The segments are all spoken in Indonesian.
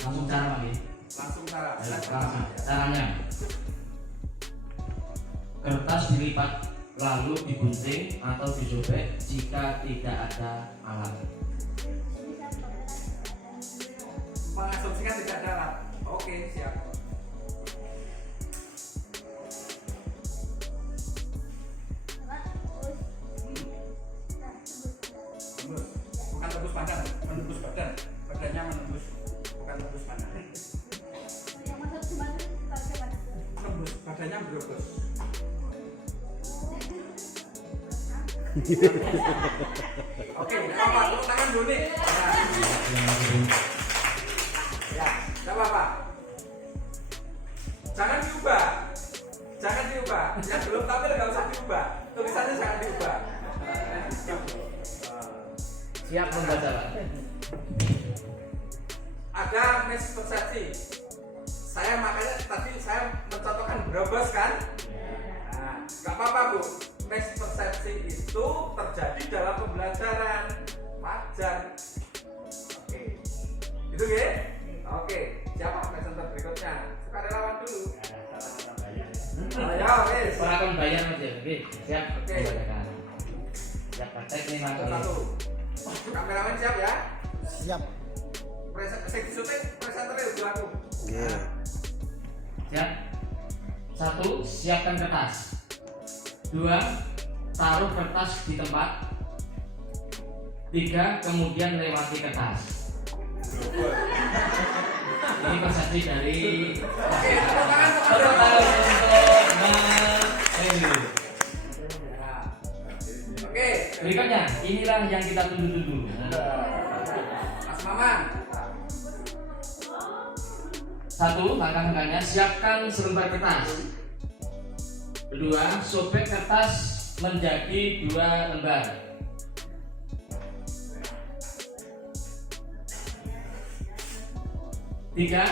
Langsung cara Pak ya? Langsung cara. Langsung. Caranya kertas dilipat lalu digunting atau disobek jika tidak ada alat. Mengasumsikan tidak ada alat. Oke, siap. Tembus. Bukan tembus pandang, menembus badan. Badannya menembus, bukan tembus pandang. Tembus, badannya berobos. Oke, apa? Tepuk tangan dulu nih. Ya, tidak apa-apa. Jangan diubah. Jangan diubah. Yang belum tampil nggak usah diubah. Tulisannya jangan diubah. Siap membaca Pak. Ada mispersepsi. Saya makanya tadi saya mencontohkan berobos kan? Nah, nggak apa-apa Bu. Mispersepsi itu terjadi dalam pembelajaran. Wajar. Oke. Itu ya? Oke. Siapa presenter berikutnya? Sukarelawan dulu. Ya, wes. Silakan bayar Mas ya. Oke, siap. Oke. Membacakan. Siap praktek nih Mas. Satu. Kameramen siap ya? Siap. Sesi syuting presenternya udah aku. Iya. Siap. 1. Siapkan kertas. 2. Taruh kertas di tempat. 3. Kemudian lewati kertas. Ini persepsi dari Oke, tepuk tangan untuk Tepuk Anda. tangan untuk Mas Rindu. Oke, Berikutnya, inilah yang kita tunggu-tunggu. Mas Maman. 1. Langkah-langkahnya, siapkan selembar kertas. 2. Sobek kertas menjadi 2 lembar. 3.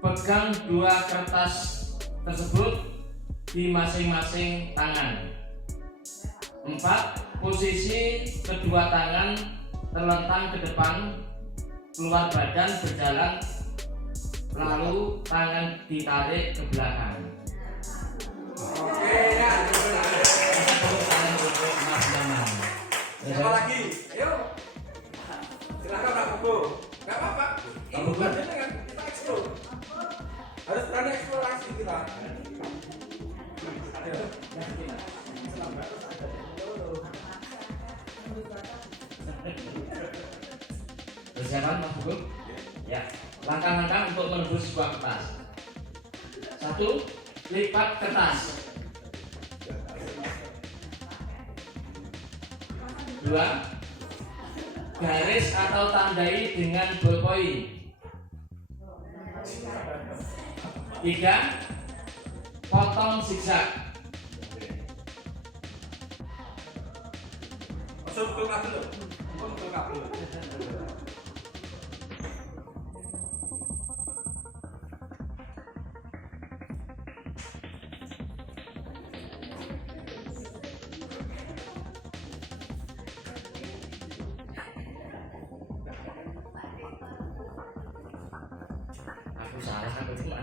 Pegang 2 kertas tersebut di masing-masing tangan. 4. Posisi kedua tangan terlentang ke depan, keluar badan berjalan, lalu tangan ditarik ke belakang. Oke, ya. Tepuk tangan untuk Mas Maman. Siapa lagi? Ayo. Silakan Pak Buku. Gak apa-apa. Ini bukan kan kita eksplor. Harus berani eksplorasi kita. Ayo. Persiapan Mas Buku? Ya. Langkah-langkah untuk menembus sebuah kertas. 1. Lipat kertas. 2. Garis atau tandai dengan ballpoint. 3. Potong zigzag. Betul kabel. Betul kabel. Aku salah aku cuma.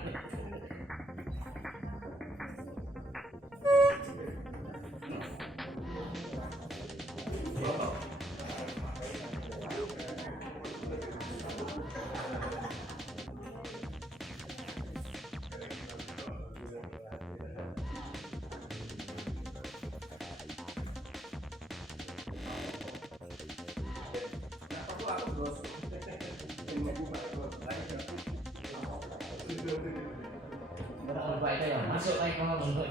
Lupa itu ya, masuk kayak kalau bentuk.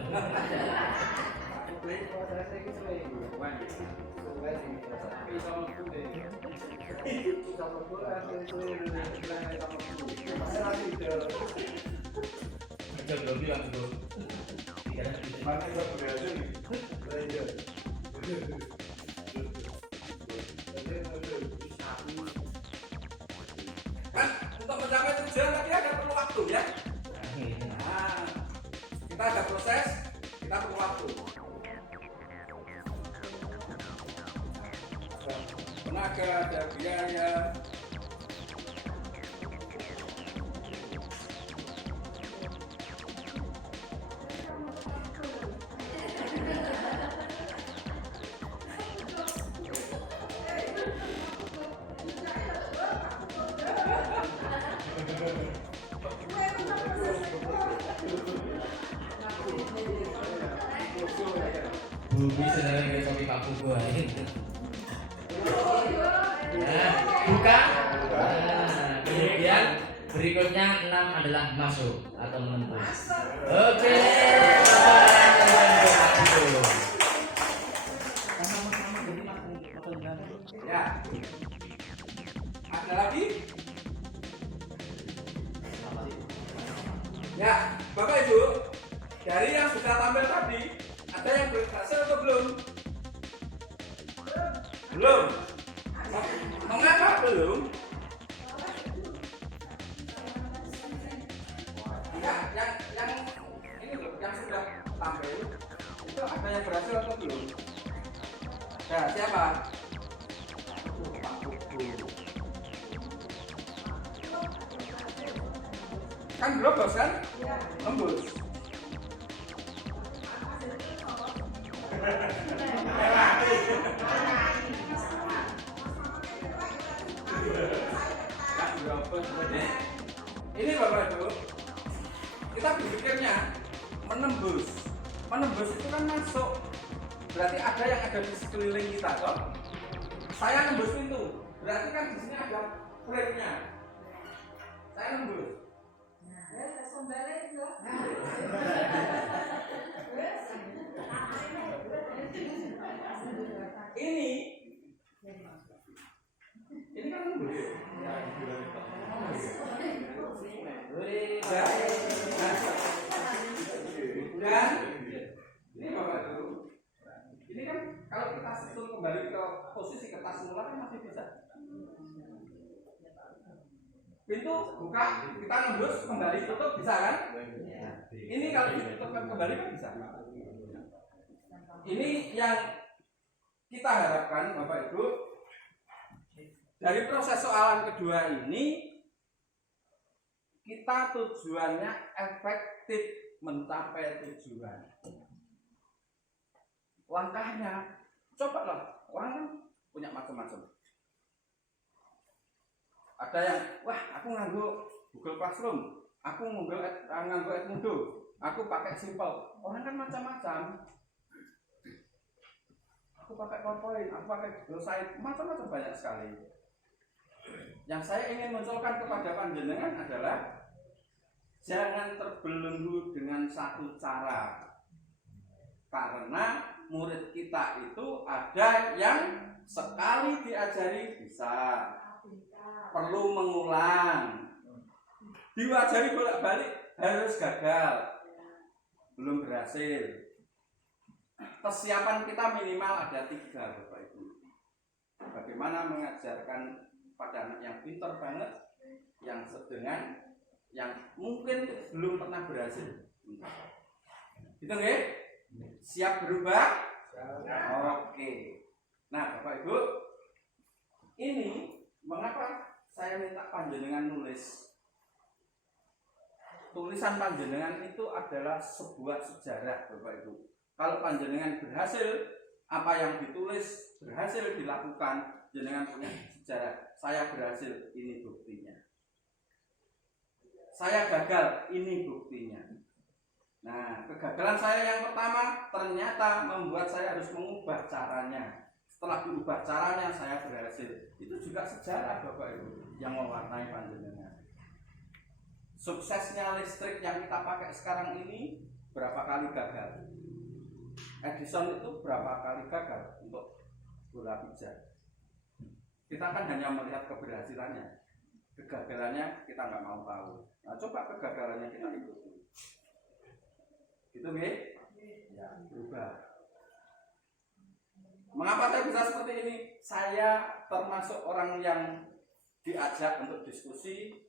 Kerja belum bilang itu. Kan untuk mencapai tujuan tadi ada perlu waktu ya. Nah, kita ada proses, kita perlu waktu. Tenaga, ada biaya. Bumi sebenarnya kayak kopi Pak Pugo. Nah, buka. Nah, kemudian berikutnya 6 adalah masuk atau menembus. Oke. Ya. Ada lagi? Ya, Bapak Ibu, dari yang sudah tampil tadi, ada yang berhasil atau belum? Belum. Mengapa belum? Enggak, yang ini loh, yang sudah tampil itu ada yang berhasil atau belum? Nah, siapa? Pak Pugu. Kan globos kan? Lembus. Ini Bapak Ibu, kita berpikirnya menembus. Menembus itu kan masuk. Berarti ada yang ada di sekeliling kita, toh? Saya nembus pintu. Berarti kan di sini ada frame-nya. Saya nembus. Ini kan nembus. Dan ini Bapak Ibu, ini kan kalau kita susun kembali ke posisi kertas semula kan masih bisa. Pintu buka, kita nembus kembali tutup bisa kan? Ini kalau ditutup kembali kan bisa. Ini yang kita harapkan Bapak Ibu dari proses soalan kedua ini, kita tujuannya efektif mencapai tujuan. Langkahnya, cobalah, orang kan punya macam-macam. Ada yang, wah aku nganggo Google Classroom, aku nganggo Edmodo, aku pakai Simple. Orang kan macam-macam. Aku pakai PowerPoint, aku pakai Google Site, macam-macam banyak sekali. Yang saya ingin munculkan kepada panjenengan adalah jangan terbelenggu dengan satu cara. Karena murid kita itu ada yang sekali diajari bisa, perlu mengulang, diwajari bolak-balik harus gagal, belum berhasil. Kesiapan kita minimal ada 3 Bapak Ibu. Bagaimana mengajarkan pada anak yang pintar banget, yang sedang, yang mungkin belum pernah berhasil. Gitu nggih? Siap berubah? Oke. Nah, Bapak Ibu, ini mengapa saya minta panjenengan nulis? Tulisan panjenengan itu adalah sebuah sejarah, Bapak Ibu. Kalau panjenengan berhasil, apa yang ditulis berhasil dilakukan, jenengan punya sejarah. Saya berhasil, ini buktinya. Saya gagal, ini buktinya. Nah, kegagalan saya yang pertama ternyata membuat saya harus mengubah caranya. Setelah diubah caranya, saya berhasil. Itu juga sejarah Bapak Ibu yang mewarnai panjenengan. Suksesnya listrik yang kita pakai sekarang ini berapa kali gagal? Edison itu berapa kali gagal untuk bola pijar? Kita kan hanya melihat keberhasilannya, kegagalannya kita nggak mau tahu. Nah, coba kegagalannya kita ikuti. Gitu nggih? Ya, berubah. Mengapa saya bisa seperti ini? Saya termasuk orang yang diajak untuk diskusi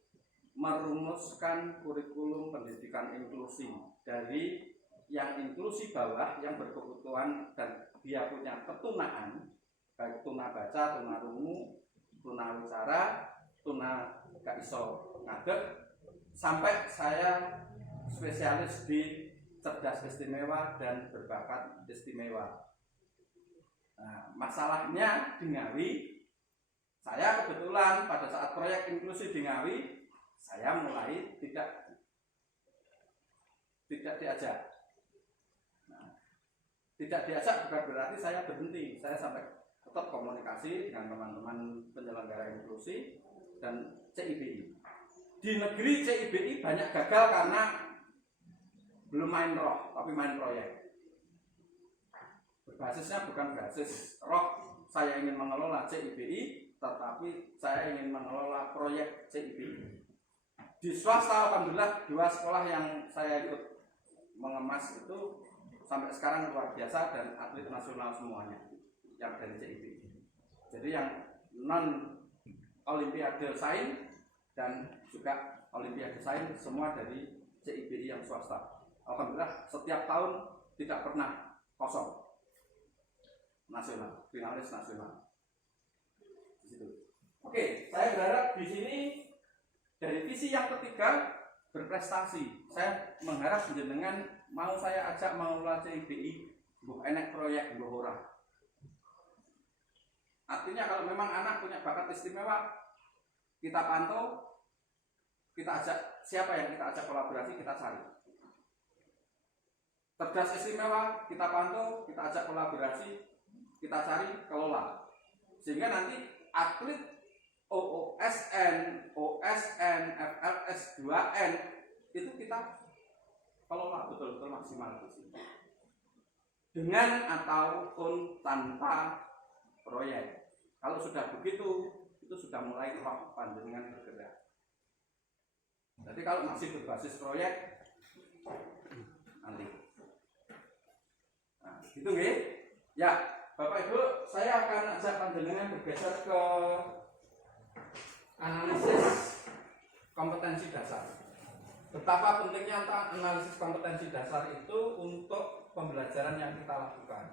merumuskan kurikulum pendidikan inklusi dari yang inklusi bawah yang berkebutuhan dan dia punya ketunaan, baik tuna baca, tuna rungu, tuna wicara, tuna gak iso ngadeg, sampai saya spesialis di cerdas istimewa dan berbakat istimewa. Nah, masalahnya di Ngawi, saya kebetulan pada saat proyek inklusi di Ngawi, saya mulai tidak diajak. Nah, Tidak diajak bukan berarti saya berhenti. Saya sampai tetap komunikasi dengan teman-teman penyelenggara inklusi dan CIBI. Di negeri CIBI banyak gagal karena belum main roh, tapi main proyek. Berbasisnya bukan basis roh, saya ingin mengelola CIBI, tetapi saya ingin mengelola proyek CIBI. Di swasta, alhamdulillah 2 sekolah yang saya ikut mengemas itu sampai sekarang luar biasa dan atlet nasional semuanya yang dari CIBI. Jadi yang non Olimpiade Sains dan juga Olimpiade Sains semua dari CIBI yang swasta. Alhamdulillah setiap tahun tidak pernah kosong. Nasional, finalis nasional. Di situ. Oke, saya berharap di sini dari visi yang ketiga berprestasi. Saya mengharap jenengan mau saya ajak mengelola CIBI, buh enek proyek buh ora. Artinya kalau memang anak punya bakat istimewa, kita pantau, kita ajak siapa yang kita ajak kolaborasi, kita cari. Cerdas istimewa, kita pantau, kita ajak kolaborasi, kita cari, kelola. Sehingga nanti atlet OOSN, OSN, FLS 2N itu kita kelola betul-betul maksimal di sini. Dengan ataupun tanpa proyek. Kalau sudah begitu, itu sudah mulai roh panjenengan bergerak. Jadi kalau masih berbasis proyek, nanti. Nah, gitu nggih? Ya, Bapak Ibu, saya akan ajak panjenengan bergeser ke analisis kompetensi dasar. Betapa pentingnya analisis kompetensi dasar itu untuk pembelajaran yang kita lakukan.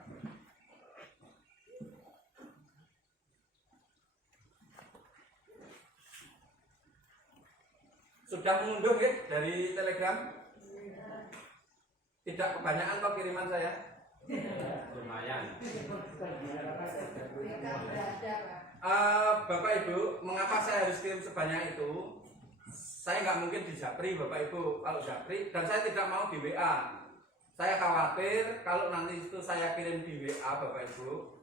Sudah mengunduh ya dari Telegram? Tidak kebanyakan kok kiriman saya? Lumayan. Bapak Ibu, mengapa saya harus kirim sebanyak itu? Saya nggak mungkin di Japri, Bapak Ibu. Kalau Japri, dan saya tidak mau di WA. Saya khawatir kalau nanti itu saya kirim di WA, Bapak Ibu,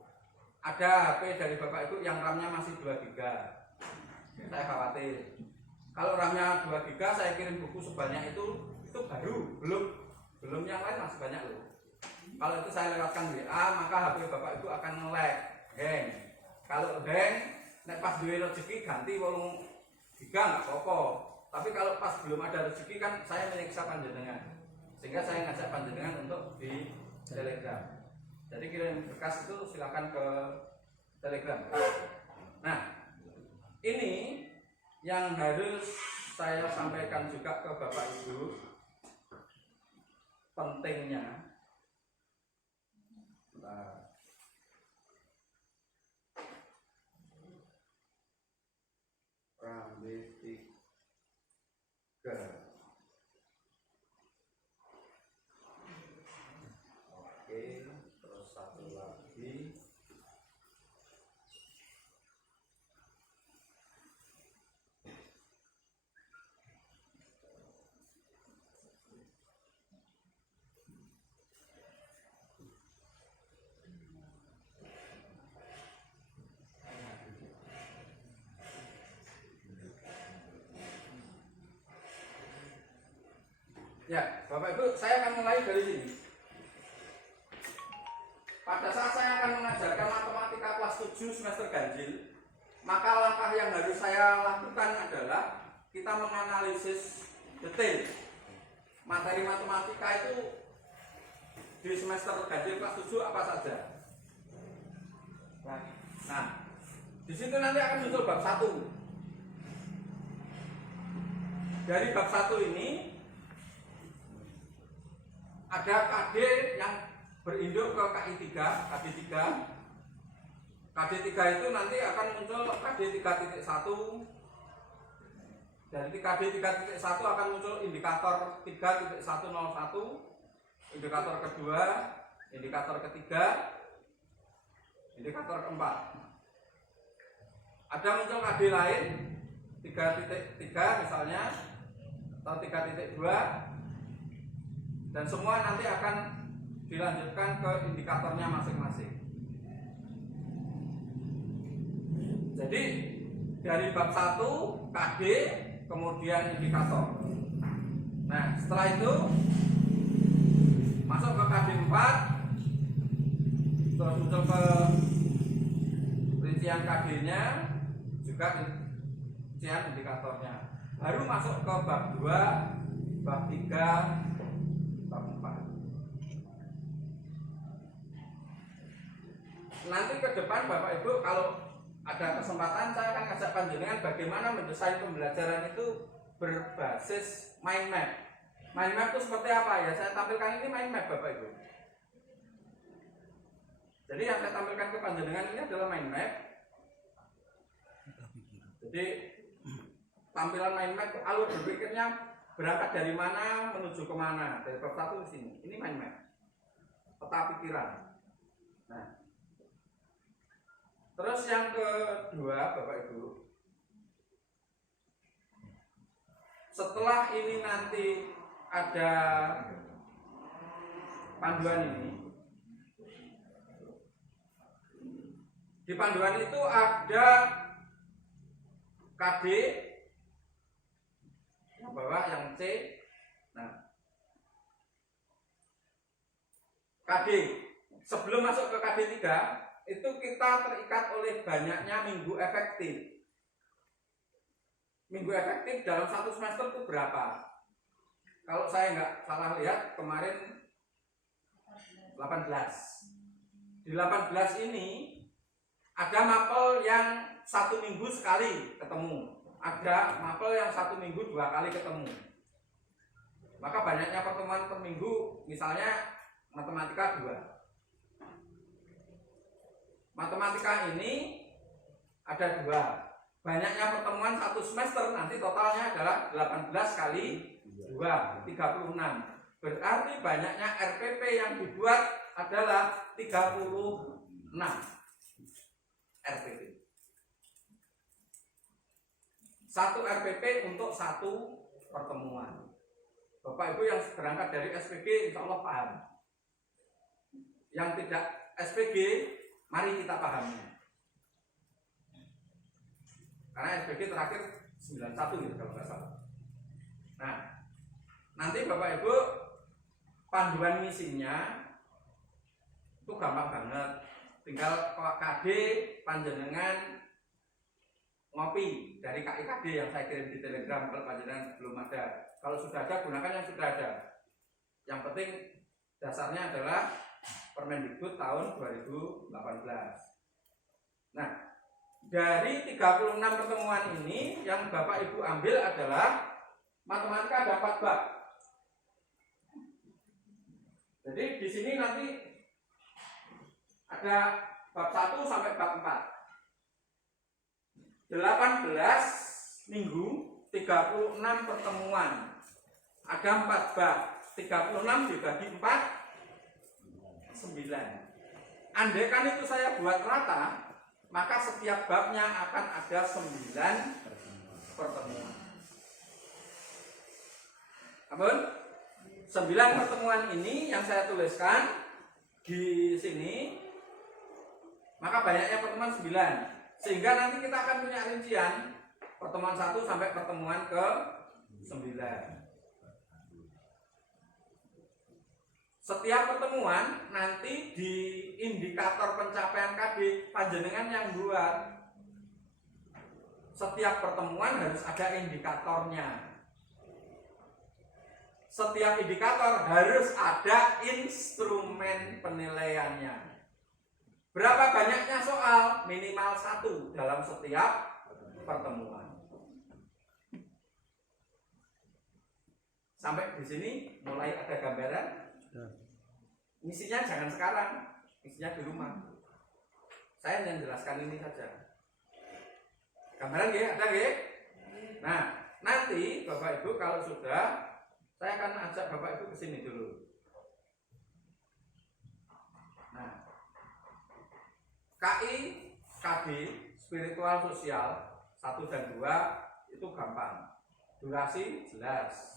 ada HP dari Bapak Ibu yang RAM-nya masih 2 GB. Saya khawatir. Kalau RAM-nya 2 GB, saya kirim buku sebanyak itu baru, belum yang lain masih banyak loh. Kalau itu saya lewatkan WA, maka HP Bapak Ibu akan nge-lag, hang. Kalau hang, nek pas duwe rezeki ganti 8 GB nggak apa-apa. Tapi kalau pas belum ada rezeki kan saya menyiksa panjenengan. Sehingga saya ngajak panjenengan untuk di Telegram. Jadi kirim berkas itu silakan ke Telegram. Nah, ini yang harus saya sampaikan juga ke Bapak Ibu, pentingnya Rambe 3. Oke, terus satu lagi. Ya, Bapak Ibu, saya akan mulai dari sini. Pada saat saya akan mengajarkan matematika kelas 7 semester ganjil, maka langkah yang harus saya lakukan adalah kita menganalisis detail materi matematika itu di semester ganjil kelas 7 apa saja. Nah, di situ nanti akan muncul bab 1. Dari bab 1 ini ada KD yang berinduk ke KI3, KD3. KD3 itu nanti akan muncul KD 3.1. Dari KD 3.1 akan muncul indikator 3.101, indikator kedua, indikator ketiga, indikator keempat. Ada muncul KD lain 3.3 misalnya, atau 3.2, dan semua nanti akan dilanjutkan ke indikatornya masing-masing. Jadi dari bab 1 KD kemudian indikator. Nah, setelah itu masuk ke KD 4, terus muncul ke rincian KD-nya, juga rincian indikatornya. Baru masuk ke bab 2, bab 3, bab 4. Nanti ke depan Bapak Ibu kalau ada kesempatan saya akan ngajak panjenengan bagaimana mendesain pembelajaran itu berbasis mind map. Mind map itu seperti apa ya? Saya tampilkan ini mind map Bapak Ibu. Jadi yang saya tampilkan ke panjenengan ini adalah mind map. Jadi tampilan mind map alur berpikirnya berangkat dari mana menuju kemana, dari bab 1 ke sini. Ini mind map, peta pikiran. Nah, terus yang kedua Bapak Ibu, setelah ini nanti ada panduan ini. Di panduan itu ada KD yang bawah, yang C. Nah, KD sebelum masuk ke KD 3 itu kita terikat oleh banyaknya minggu efektif. Minggu efektif dalam satu semester itu berapa? Kalau saya nggak salah lihat kemarin 18. Di 18 ini ada mapel yang 1 minggu sekali ketemu, ada mapel yang 1 minggu 2 kali ketemu. Maka banyaknya pertemuan per minggu, misalnya matematika 2. Matematika ini ada 2. Banyaknya pertemuan satu semester nanti totalnya adalah 18 kali 2, 36. Berarti banyaknya RPP yang dibuat adalah 36 RPP. 1 RPP untuk 1 pertemuan. Bapak Ibu yang berangkat dari SPG insya Allah paham. Yang tidak SPG, mari kita pahami. Karena SPG terakhir 91 gitu kalau nggak salah. Nah, nanti Bapak Ibu panduan misinya itu gampang banget. Tinggal KD panjenengan ngopi dari KIKD yang saya kirim di Telegram kalau panjenengan belum ada. Kalau sudah ada gunakan yang sudah ada. Yang penting dasarnya adalah Permendikbud tahun 2018. Nah, dari 36 pertemuan ini yang Bapak Ibu ambil adalah matematika ada 4 bab. Jadi di sini nanti ada bab 1 sampai bab 4. 18 minggu, 36 pertemuan. Ada 4 bab. 36 dibagi 4, 9. Andaikan itu saya buat rata, maka setiap babnya akan ada 9 pertemuan. Ampun? 9 pertemuan ini yang saya tuliskan di sini, maka banyaknya pertemuan 9. Sehingga nanti kita akan punya rincian pertemuan 1 sampai pertemuan ke 9. Setiap pertemuan nanti di indikator pencapaian KD panjenengan yang buat. Setiap pertemuan harus ada indikatornya. Setiap indikator harus ada instrumen penilaiannya. Berapa banyaknya soal? Minimal 1 dalam setiap pertemuan. Sampai di sini mulai ada gambaran. Misinya jangan sekarang, misinya di rumah. Saya hanya menjelaskan ini saja. Gambaran ya, ada ya? Nah, nanti Bapak Ibu kalau sudah, saya akan ajak Bapak Ibu ke sini dulu. Nah, KI, KD, spiritual sosial 1 dan 2 itu gampang. Durasi jelas.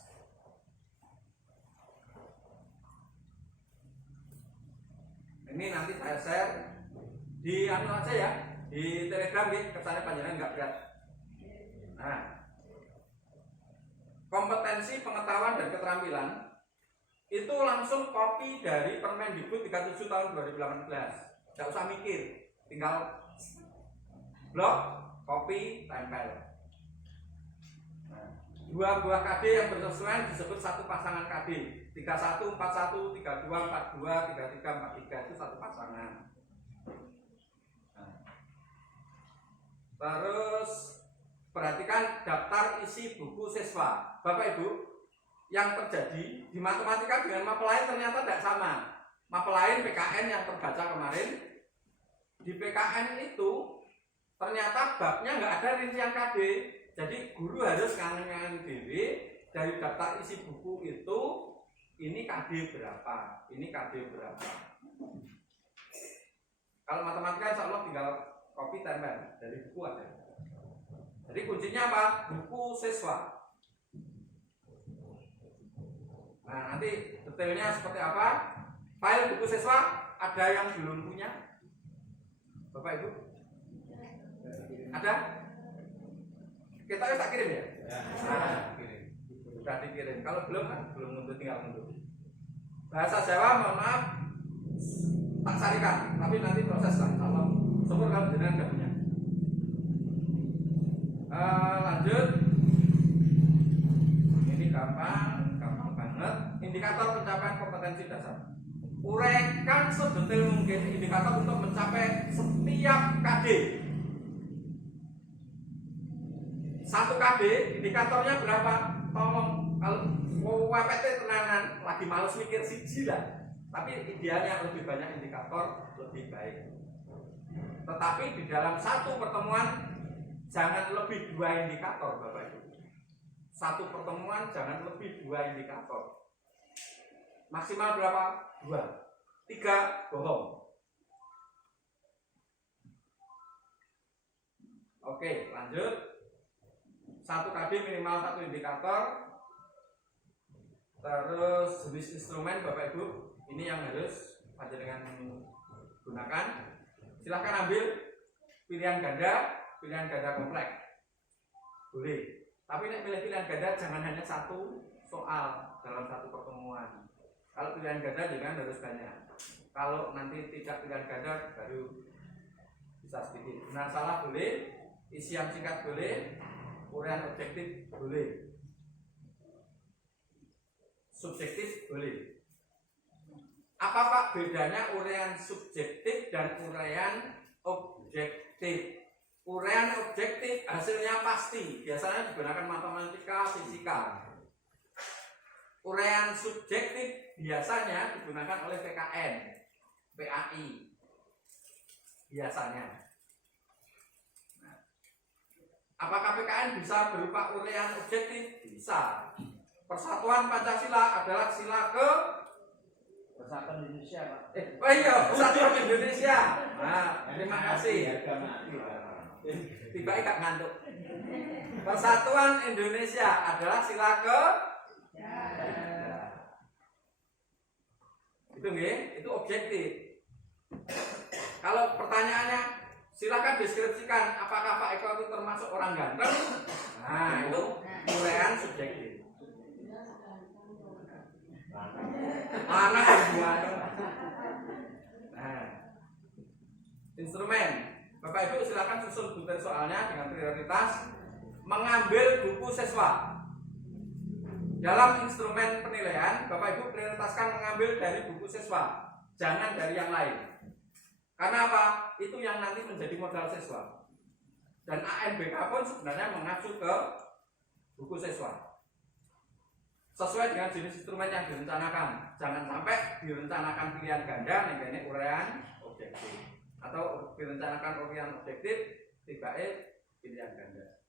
Ini nanti saya share di anu aja ya, di Telegram nih, kesannya panjangan nggak berat. Nah, kompetensi pengetahuan dan keterampilan itu langsung copy dari Permendikbud 37 tahun 2018. Nggak usah mikir, tinggal blok, copy, tempel. Nah, dua buah KD yang bersesuaian disebut satu pasangan KD. 31, 41, 32, 42, 33, 43 itu satu pasangan. Nah, terus perhatikan daftar isi buku siswa. Bapak Ibu, yang terjadi di matematika dengan mapel lain ternyata tidak sama. Mapel lain PKN yang terbaca kemarin, di PKN itu ternyata babnya nggak ada rincian KD. Jadi guru harus ngangen-ngangen diri dari daftar isi buku itu, ini KD berapa, ini KD berapa. Kalau matematika insya Allah tinggal copy tempel dari buku ada. Jadi kuncinya apa? Buku siswa. Nah, nanti detailnya seperti apa? File buku siswa ada yang belum punya? Bapak Ibu? Ada? Kita tak kirim ya? Nah, kirim. Sudah dikirim. Kalau belum kan belum untuk tinggal untuk. Bahasa Jawa mohon maaf tak sarikan, tapi nanti proses lah. Kalau syukur kalau jenengan nggak punya. Lanjut. Ini gampang banget. Indikator pencapaian kompetensi dasar. Uraikan sedetail mungkin indikator untuk mencapai setiap KD. 1 KD indikatornya berapa? Tolong kalau WPT tenanan lagi males mikir siji lah. Tapi idealnya lebih banyak indikator lebih baik. Tetapi di dalam satu pertemuan jangan lebih 2 indikator, Bapak Ibu. Satu pertemuan jangan lebih 2 indikator. Maksimal berapa? 2. 3 bohong. Oke, lanjut. 1 KD minimal 1 indikator. Terus jenis instrumen Bapak Ibu, ini yang harus panjenengan gunakan. Silahkan ambil pilihan ganda kompleks. Boleh. Tapi nek pilih pilihan ganda jangan hanya 1 soal dalam 1 pertemuan. Kalau pilihan ganda jangan harus banyak. Kalau nanti tidak pilihan ganda baru bisa sedikit. Benar salah boleh, isi yang singkat boleh, uraian objektif boleh, subjektif boleh. Apa Pak bedanya uraian subjektif dan uraian objektif? Uraian objektif hasilnya pasti, biasanya digunakan matematika, fisika. Uraian subjektif biasanya digunakan oleh PKN, PAI. Biasanya. Nah, apakah PKN bisa berupa uraian objektif? Bisa. Persatuan Pancasila adalah sila ke Persatuan Indonesia, Pak. Persatuan Indonesia. Nah, terima kasih. Tiba gak ngantuk. Persatuan Indonesia adalah sila ke itu nggih, itu objektif. Kalau pertanyaannya silakan deskripsikan apakah Pak Eko itu termasuk orang ganteng. Nah, itu uraian subjektif. Anak nah, instrumen Bapak Ibu silakan susun butir soalnya dengan prioritas mengambil buku siswa. Dalam instrumen penilaian Bapak Ibu prioritaskan mengambil dari buku siswa, jangan dari yang lain. Karena apa? Itu yang nanti menjadi modal siswa. Dan ANBK pun sebenarnya mengacu ke buku siswa. Sesuai dengan jenis instrumen yang direncanakan. Jangan sampai direncanakan pilihan ganda ini uraian objektif, atau direncanakan uraian objektif tiba-tiba pilihan ganda.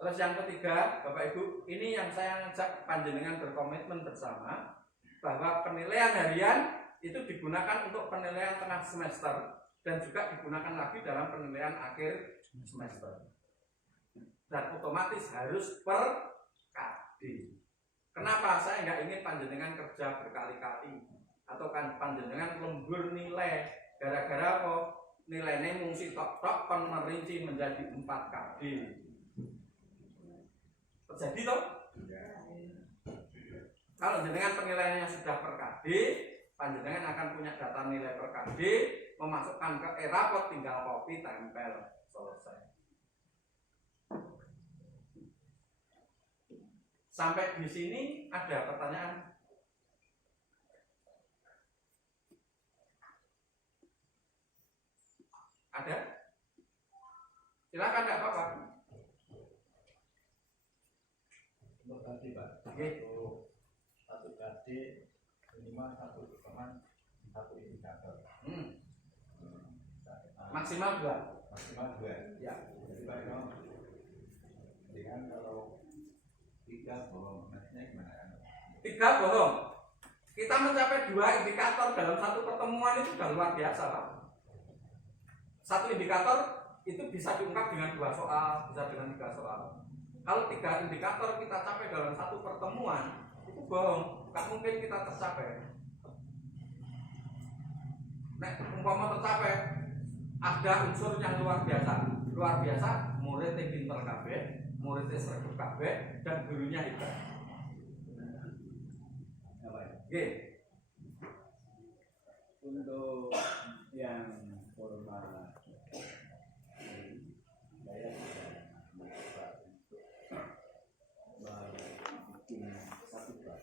Terus yang ketiga, Bapak Ibu, ini yang saya ngajak panjenengan berkomitmen bersama bahwa penilaian harian itu digunakan untuk penilaian tengah semester dan juga digunakan lagi dalam penilaian akhir semester. Dan otomatis harus per KD. Kenapa saya nggak ingin panjenengan kerja berkali-kali? atau kan panjenengan lembur nilai gara-gara apa nilainya mung sitok-tok kon merinci menjadi 4 KB. Terjadi toh? Kalau jenengan penilaiannya sudah per KD, panjenengan akan punya data nilai per KD, memasukkan ke e-rapot, tinggal copy, tempel, selesai. Sampai di sini ada pertanyaan? Ada? Silakan, nggak apa-apa. Untuk tadi Pak, satu KD minimal satu teman satu indikator. Maksimal 2. Maksimal 2. Ya. Jadi Pak dengan kalau 3 bohong, maksudnya gimana kan? 3 bohong. Kita mencapai 2 indikator dalam satu pertemuan itu sudah luar biasa, Pak. Satu indikator itu bisa diungkap dengan 2 soal, bisa dengan 3 soal. Kalau 3 indikator kita capai dalam satu pertemuan, itu bohong, nggak mungkin kita tercapai. Nek umpama tercapai, ada unsur yang luar biasa, muridnya pinter kabeh, muridnya sregep kabeh, dan gurunya hebat. Oke. Untuk yang formal saya tidak mencoba untuk bikin satu bab.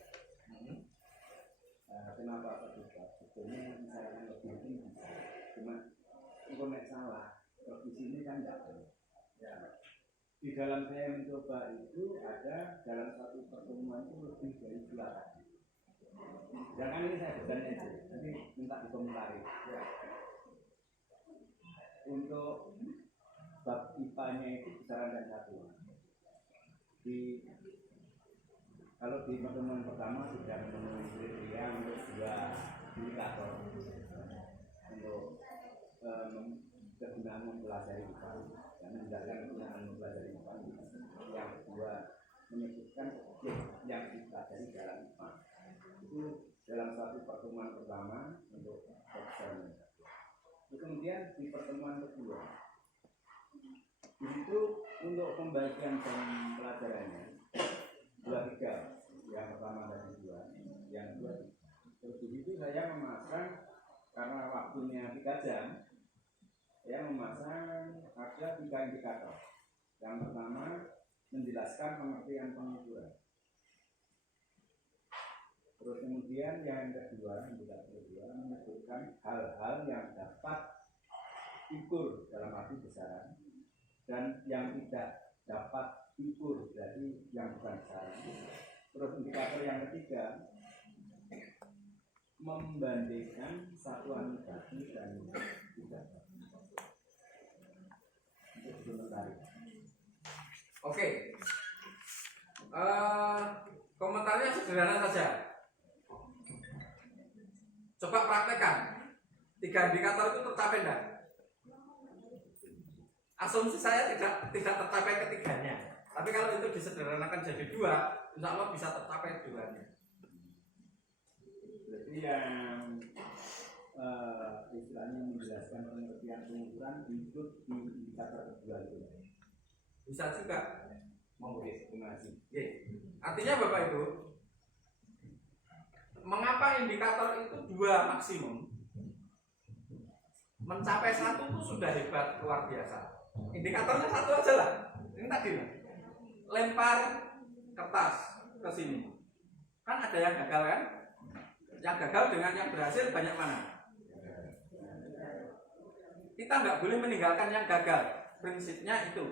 Kenapa satu bab? Sebetulnya misalnya lebih bisa, cuma kalau salah di sini kan tidak boleh. Ya. Di dalam saya mencoba itu ada dalam satu pertemuan itu lebih dari 2 kali. Jangan ini saya bukan aja, nanti minta dikomentari. Ya. Untuk bab IPA-nya itu besaran dan satuan. Kalau di pertemuan pertama sudah memenuhi kriteria untuk 2 indikator untuk kegunaan mempelajari IPA dan menjalankan kegunaan mempelajari IPA. Yang kedua menyebutkan objek yang dipelajari dalam IPA. Itu dalam satu pertemuan pertama untuk eksamen. Kemudian di pertemuan kedua itu untuk pembagian jam pelajarannya 2-3, yang pertama tadi 2, yang kedua 3. Terus di situ saya memasang karena waktunya 3 jam, saya memasang ada 3 indikator. Yang pertama menjelaskan pengertian pengukuran. Terus kemudian yang kedua, indikator kedua menyebutkan hal-hal yang dapat diukur dalam arti besaran dan yang tidak dapat diukur, jadi yang bukan besaran. Terus indikator yang ketiga membandingkan satuan negatif dan tidak. Untuk komentari. Oke. Komentarnya sederhana saja. Coba praktekkan 3 indikator itu tercapai enggak? Asumsi saya tidak tercapai ketiganya. Tapi kalau itu disederhanakan jadi 2, insya Allah bisa tercapai 2-nya. Berarti yang istilahnya menjelaskan pengertian pengukuran ikut di indikator kedua itu. Bisa juga. Oke, terima kasih. Artinya Bapak Ibu, mengapa indikator itu 2 maksimum? Mencapai 1 itu sudah hebat, luar biasa. Indikatornya 1 aja lah. Ini tadi lah. Lempar kertas ke sini. Kan ada yang gagal kan? Yang gagal dengan yang berhasil banyak mana? Kita nggak boleh meninggalkan yang gagal. Prinsipnya itu.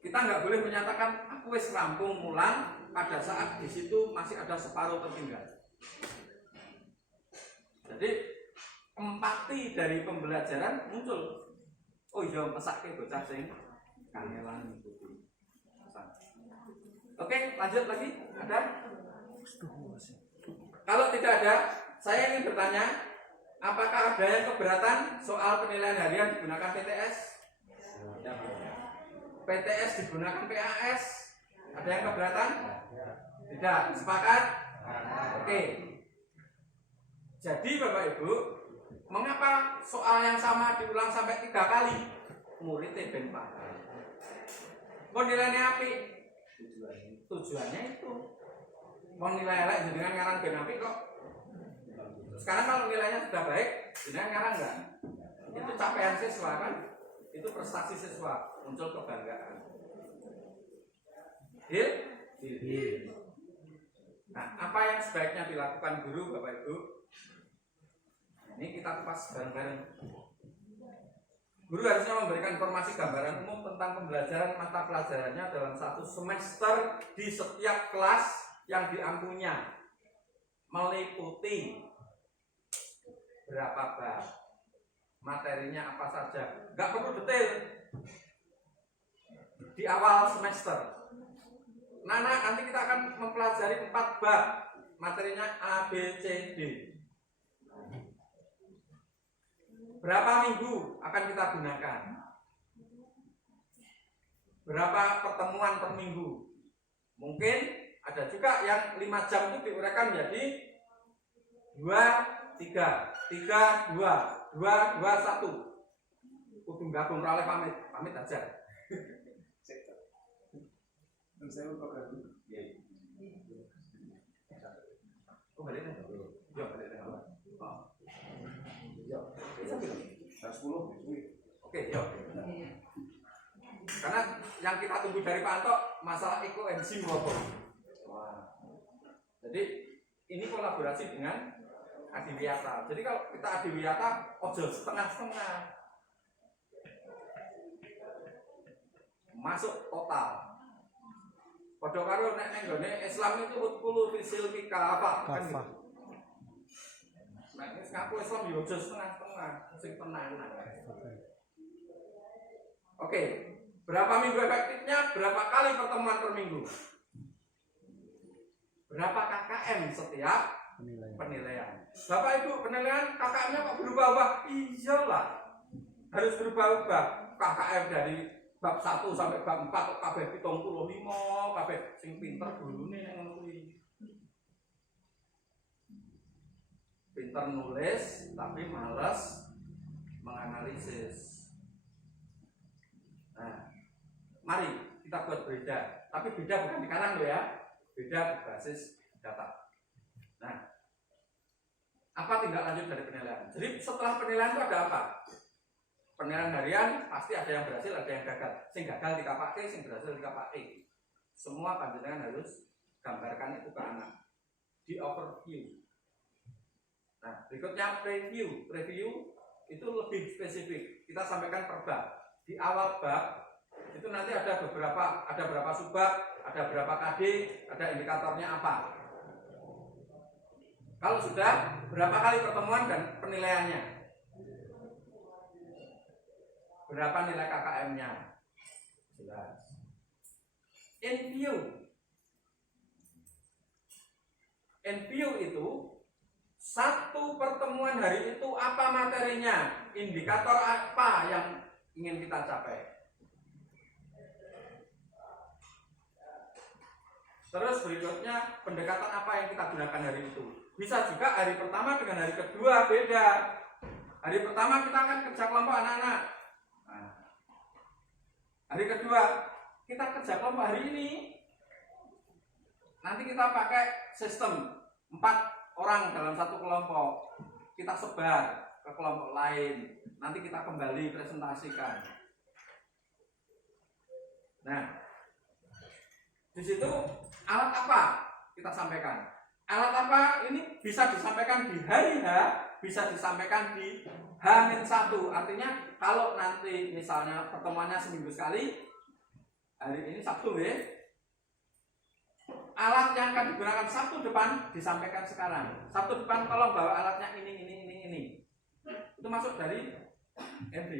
Kita nggak boleh menyatakan aku wis rampung mulang pada saat di situ masih ada separuh tertinggal. Jadi empati dari pembelajaran muncul. Oh iya, mesake bocah sing kangelan ngikuti. Oke, lanjut lagi. Ada? Kalau tidak ada, saya ingin bertanya, apakah ada yang keberatan soal penilaian harian digunakan PTS? PTS digunakan PAS? Ada yang keberatan? Tidak. Sepakat? Oke. Jadi Bapak Ibu, mengapa soal yang sama diulang sampai 3 kali? Muridnya ben paham. Kok nilainya api? Tujuannya itu. Mau nilai elek jenengan ngarang ben api kok. Sekarang kalau nilainya sudah baik, jenengan ngarang enggak? Itu capaian siswa kan? Itu prestasi siswa, muncul kebanggaan. Deal? Nah, apa yang sebaiknya dilakukan guru Bapak Ibu? Ini kita kupas bareng-bareng. Guru harusnya memberikan informasi gambaran umum tentang pembelajaran mata pelajarannya dalam satu semester di setiap kelas yang diampunya, meliputi berapa bab, materinya apa saja. Nggak perlu detail di awal semester. Nana, nanti kita akan mempelajari 4 bab, materinya A, B, C, D. Berapa minggu akan kita gunakan? Berapa pertemuan per minggu? Mungkin ada juga yang 5 jam itu diuraikan menjadi 2, 3, 3, 2, 2, 2, 1. Kudu gabung oleh pamit aja. Saya lupa lagi. Oh, balik nih. Yo, balik nih. Oh. Yo. 10. Oke, yo. Karena yang kita tunggu dari Pak Anto masalah ekoenzim apa? Wah. Jadi ini kolaborasi dengan Adiwiyata. Jadi kalau kita Adiwiyata ojo setengah-setengah. Masuk total. Padha karo nek nggone Islam itu utkulu fisil kika apa kan gitu. Nek wis ngaku Islam yo aja setengah-setengah, sing tenanan. Oke, berapa minggu efektifnya? Berapa kali pertemuan per minggu? Berapa KKM setiap penilaian? Bapak Ibu, penilaian KKM-nya kok berubah-ubah? Iyalah. Harus berubah-ubah. KKM dari bab 1 sampai bab 4 kabeh 75, kabeh sing pinter gurune nek ngono kuwi. Pinter nulis tapi malas menganalisis. Nah, mari kita buat beda. Tapi beda bukan di kanan loh ya. Beda berbasis data. Nah, apa tindak lanjut dari penilaian? Jadi setelah penilaian itu ada apa? Penilaian harian pasti ada yang berhasil, ada yang gagal. Sing gagal dikapake, sing berhasil dikapake. Semua panjenengan harus gambarkan itu ke anak. Di overview. Nah, berikutnya preview. Preview itu lebih spesifik. Kita sampaikan per bab. Di awal bab itu nanti ada berapa subbab, ada berapa KD, ada indikatornya apa. Kalau sudah, berapa kali pertemuan dan penilaiannya? Berapa nilai KKM-nya? Jelas. In view itu satu pertemuan hari itu apa materinya? Indikator apa yang ingin kita capai? Terus berikutnya pendekatan apa yang kita gunakan hari itu? Bisa juga hari pertama dengan hari kedua beda. Hari pertama kita akan kerja kelompok anak-anak. Nah, hari kedua kita kerja kelompok hari ini. Nanti kita pakai sistem 4 orang dalam satu kelompok. Kita sebar ke kelompok lain. Nanti kita kembali presentasikan. Nah, di situ alat apa kita sampaikan? Alat apa ini bisa disampaikan di hari H, bisa disampaikan di H-1. Artinya kalau nanti misalnya pertemuannya seminggu sekali, hari ini Sabtu ya, alat yang akan digunakan Sabtu depan disampaikan sekarang. Sabtu depan tolong bawa alatnya ini. Itu masuk dari MD.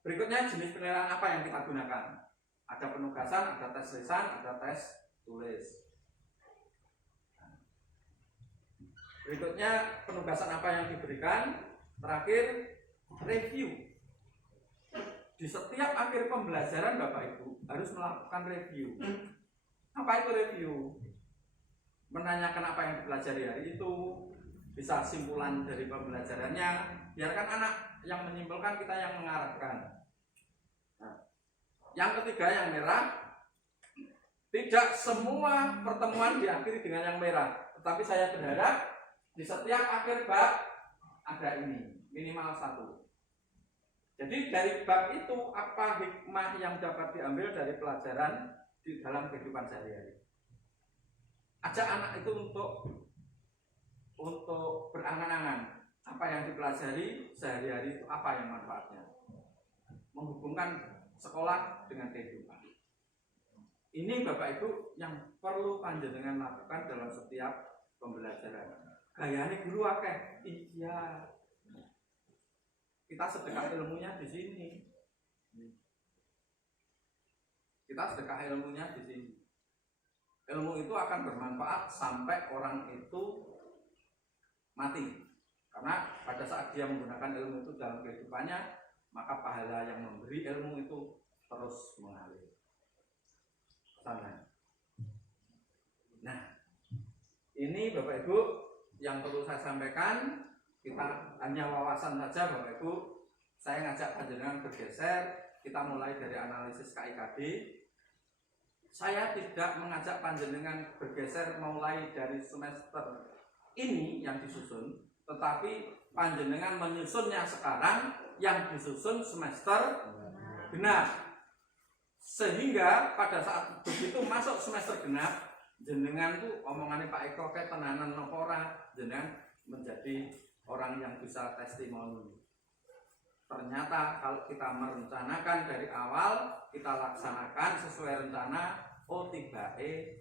Berikutnya jenis penilaian apa yang kita gunakan? Ada penugasan, ada tes lisan, ada tes tulis. Berikutnya penugasan apa yang diberikan. Terakhir review. Di setiap akhir pembelajaran Bapak Ibu harus melakukan review. Apa itu review? Menanyakan apa yang dipelajari hari itu, bisa simpulan dari pembelajarannya. Biarkan anak yang menyimpulkan, kita yang mengarahkan. Nah, yang ketiga yang merah, tidak semua pertemuan diakhiri dengan yang merah, tetapi saya berharap di setiap akhir bab ada ini, minimal 1. Jadi dari bab itu apa hikmah yang dapat diambil dari pelajaran di dalam kehidupan sehari-hari. Ajak anak itu untuk berangan-angan apa yang dipelajari sehari-hari itu, apa yang manfaatnya. Menghubungkan sekolah dengan kehidupan. Ini Bapak Ibu yang perlu panjenengan lakukan dalam setiap pembelajaran. Gayane guru akeh. Iya. Kita sedekah ilmunya di sini. Kita sedekah ilmunya di sini. Ilmu itu akan bermanfaat sampai orang itu mati. Karena pada saat dia menggunakan ilmu itu dalam kehidupannya, maka pahala yang memberi ilmu itu terus mengalir. Sana. Nah, ini Bapak Ibu yang perlu saya sampaikan. Kita hanya wawasan saja Bapak Ibu. Saya ngajak panjenengan bergeser. Kita mulai dari analisis KIKD. Saya tidak mengajak panjenengan bergeser mulai dari semester ini yang disusun, tetapi panjenengan menyusunnya sekarang yang disusun semester genap. Sehingga pada saat begitu masuk semester genap, jenengan tuh omongannya Pak Eko kayak tenanan nopora, jenengan menjadi orang yang bisa testimoni. Ternyata kalau kita merencanakan dari awal, kita laksanakan sesuai rencana, oh tibae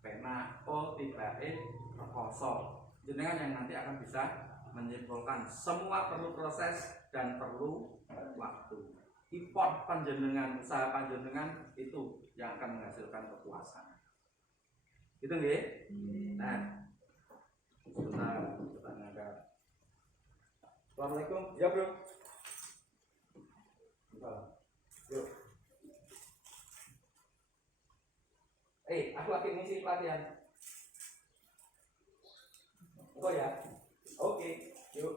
pena, oh tibae rekoso. Jenengan yang nanti akan bisa menyimpulkan. Semua perlu proses dan perlu waktu. Import panjenengan, usaha panjenengan itu yang akan menghasilkan kepuasan. Gitu nggih? Nah, sebentar kita ngangkat. Assalamualaikum. Ya, Bro. Yuk. Aku lagi ngisi pelatihan. Oh ya. Oke, yuk.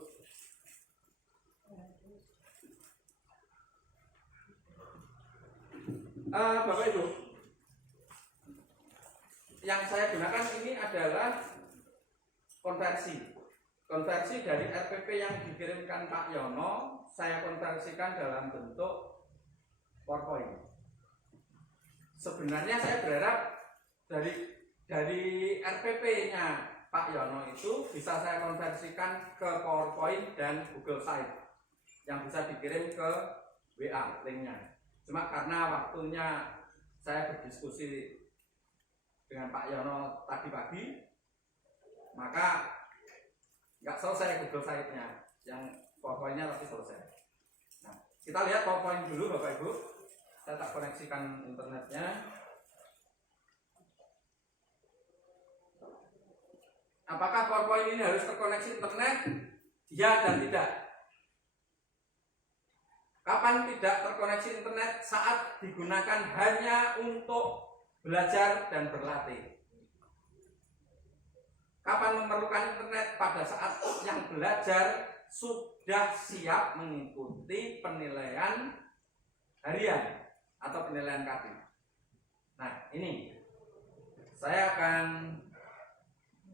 Bapak Ibu, yang saya gunakan ini adalah konversi dari RPP yang dikirimkan Pak Yono. Saya konversikan dalam bentuk PowerPoint. Sebenarnya saya berharap dari RPP-nya Pak Yono itu bisa saya konversikan ke PowerPoint dan Google Site yang bisa dikirim ke WA linknya. Cuma karena waktunya saya berdiskusi dengan Pak Yono tadi pagi, maka nggak selesai Google Site-nya, yang PowerPoint-nya tapi selesai. Nah, kita lihat PowerPoint dulu Bapak Ibu. Saya tak koneksikan internetnya. Apakah PowerPoint ini harus terkoneksi internet? Ya dan tidak. Kapan tidak terkoneksi internet? Saat digunakan hanya untuk belajar dan berlatih. Kapan memerlukan internet? Pada saat yang belajar sudah siap mengikuti penilaian harian atau penilaian KATI. Nah, ini saya akan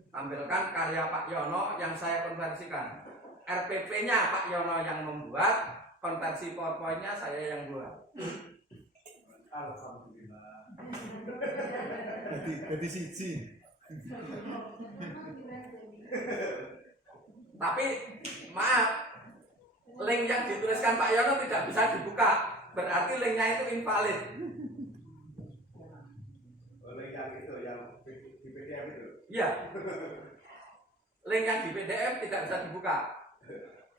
tampilkan karya Pak Yono yang saya konversikan. RPP-nya Pak Yono yang membuat, konversi PowerPoint-nya saya yang buat. Alhamdulillah. Jadi siji. Tapi maaf, link yang dituliskan Pak Yono tidak bisa dibuka. Berarti linknya itu invalid. Link yang itu yang di PDF itu. Iya. Link yang di PDF tidak bisa dibuka.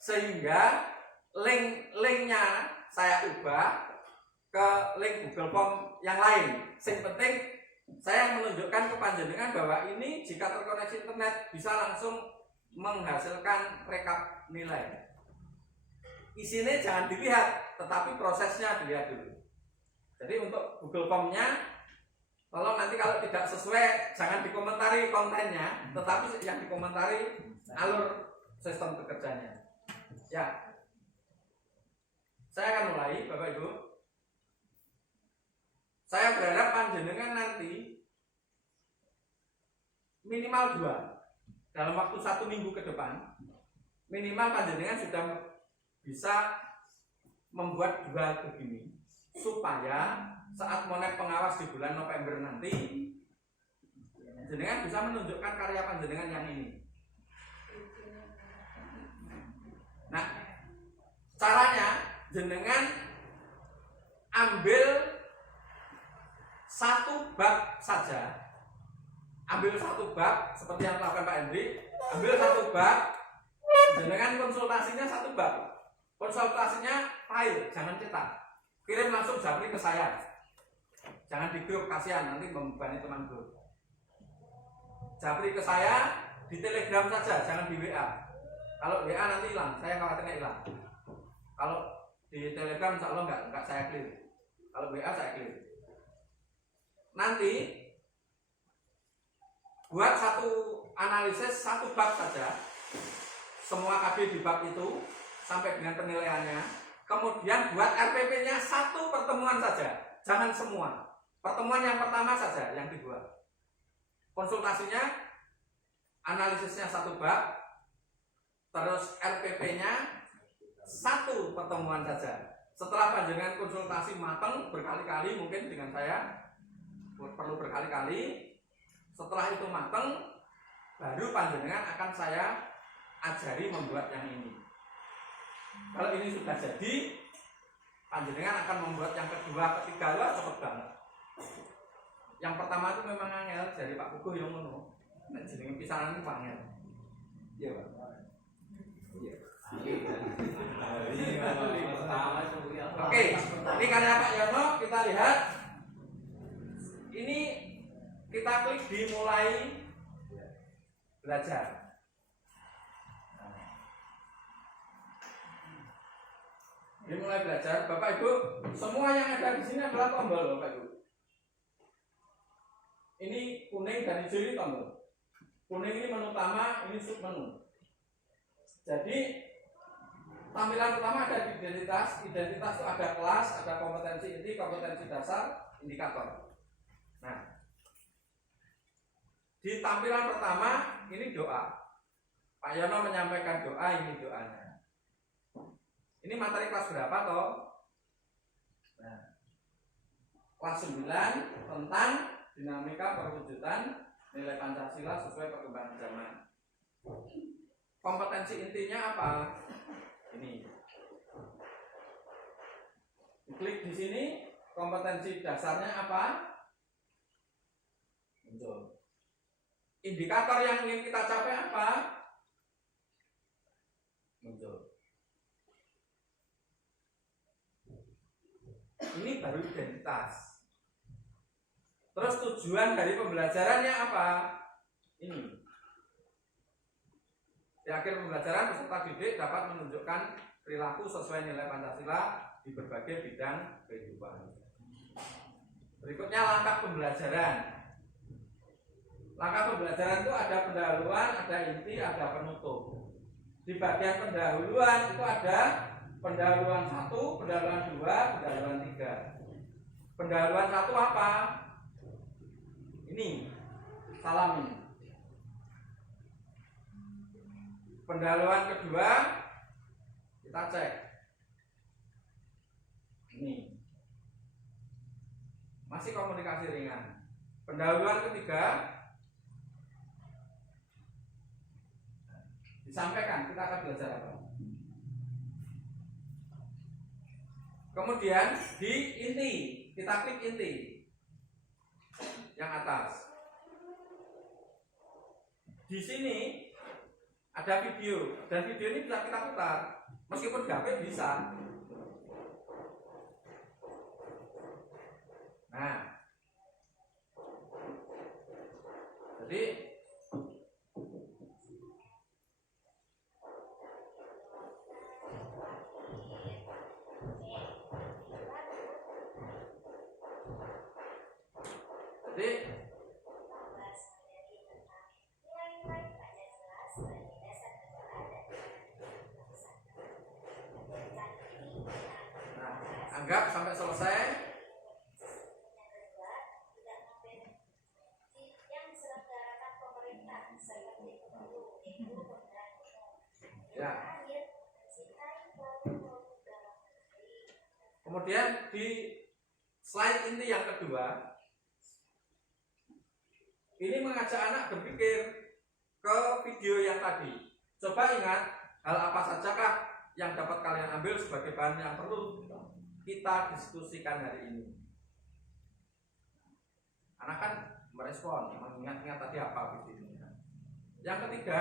Sehingga linknya saya ubah ke link Google Form yang lain. Yang penting saya menunjukkan ke panjenengan bahwa ini jika terkoneksi internet bisa langsung menghasilkan rekap nilai. Isinya jangan dilihat, tetapi prosesnya dilihat dulu. Jadi untuk Google Form-nya, tolong nanti kalau tidak sesuai jangan dikomentari kontennya, tetapi yang dikomentari alur sistem bekerjanya. Ya, saya akan mulai, Bapak Ibu. Saya berharap panjenengan nanti minimal 2 dalam waktu 1 minggu ke depan. Minimal panjenengan sudah bisa membuat 2 begini, supaya saat monet pengawas di bulan November nanti, jenengan bisa menunjukkan karya panjenengan yang ini. Nah, caranya jenengan ambil 1 bab saja. Ambil 1 bab seperti yang dilakukan Pak Hendri. Ambil 1 bab, jenengan konsultasinya 1 bab. Konsultasinya file, jangan cetak. Kirim langsung japri ke saya. Jangan di grup, kasihan nanti membebani teman grup. Japri ke saya di Telegram saja, jangan di WA. Kalau WA nanti hilang, saya khawatirnya hilang. Kalau di Telegram insya Allah enggak saya clear. Kalau WA saya clear. Nanti buat 1 analisis 1 bab saja. Semua KB di bab itu sampai dengan penilaiannya. Kemudian buat RPP-nya 1 pertemuan saja, jangan semua. Pertemuan yang pertama saja yang dibuat. Konsultasinya, analisisnya 1 bab, terus RPP-nya 1 pertemuan saja. Setelah panjenengan konsultasi matang berkali-kali, mungkin dengan saya perlu berkali-kali. Setelah itu matang, baru panjenengan akan saya ajari membuat yang ini. Kalau ini sudah jadi, panjenengan akan membuat yang kedua, ketiga, wah cepet banget. Yang pertama itu memang angel dari Pak Puguh yang ngono. Nek jenenge pisanan itu angel. Iya, Pak. Iya. Oke, ini karya Pak Yono kita lihat. Ini kita klik di mulai belajar. Dimulai belajar, Bapak Ibu, semua yang ada di sini adalah tombol, Bapak Ibu. Ini kuning dan hijau ini tombol. Kuning ini menu utama, ini sub menu. Jadi tampilan pertama ada identitas. Identitas itu ada kelas, ada kompetensi inti, kompetensi dasar, indikator. Nah, di tampilan pertama ini doa. Pak Yono menyampaikan doa, ini doanya. Ini materi kelas berapa toh? Nah, kelas 9 tentang dinamika perwujudan nilai Pancasila sesuai perkembangan zaman. Kompetensi intinya apa? Ini. Klik di sini, kompetensi dasarnya apa? Muncul. Indikator yang ingin kita capai apa? Muncul. Ini baru identitas. Terus tujuan dari pembelajarannya apa? Ini. Di akhir pembelajaran peserta didik dapat menunjukkan perilaku sesuai nilai Pancasila di berbagai bidang kehidupan. Berikutnya langkah pembelajaran. Langkah pembelajaran itu ada pendahuluan, ada inti, ada penutup. Di bagian pendahuluan itu ada pendahuluan 1, pendahuluan 2, pendahuluan 3. Pendahuluan 1 apa? Ini, salamin. Pendahuluan kedua, kita cek. Ini. Masih komunikasi ringan. Pendahuluan ketiga, disampaikan, kita akan belajar apa. Kemudian di inti, kita klik inti yang atas. Di sini ada video, dan video ini bisa kita putar, meskipun di HP bisa. Nah, jadi Anggap sampai selesai. Ya. Kemudian di slide inti yang kedua, ini mengajak anak berpikir ke video yang tadi. Coba ingat hal apa sajakah yang dapat kalian ambil sebagai bahan yang perlu kita diskusikan hari ini. Anak kan merespon, mengingat-ingat tadi apa videonya. Yang ketiga,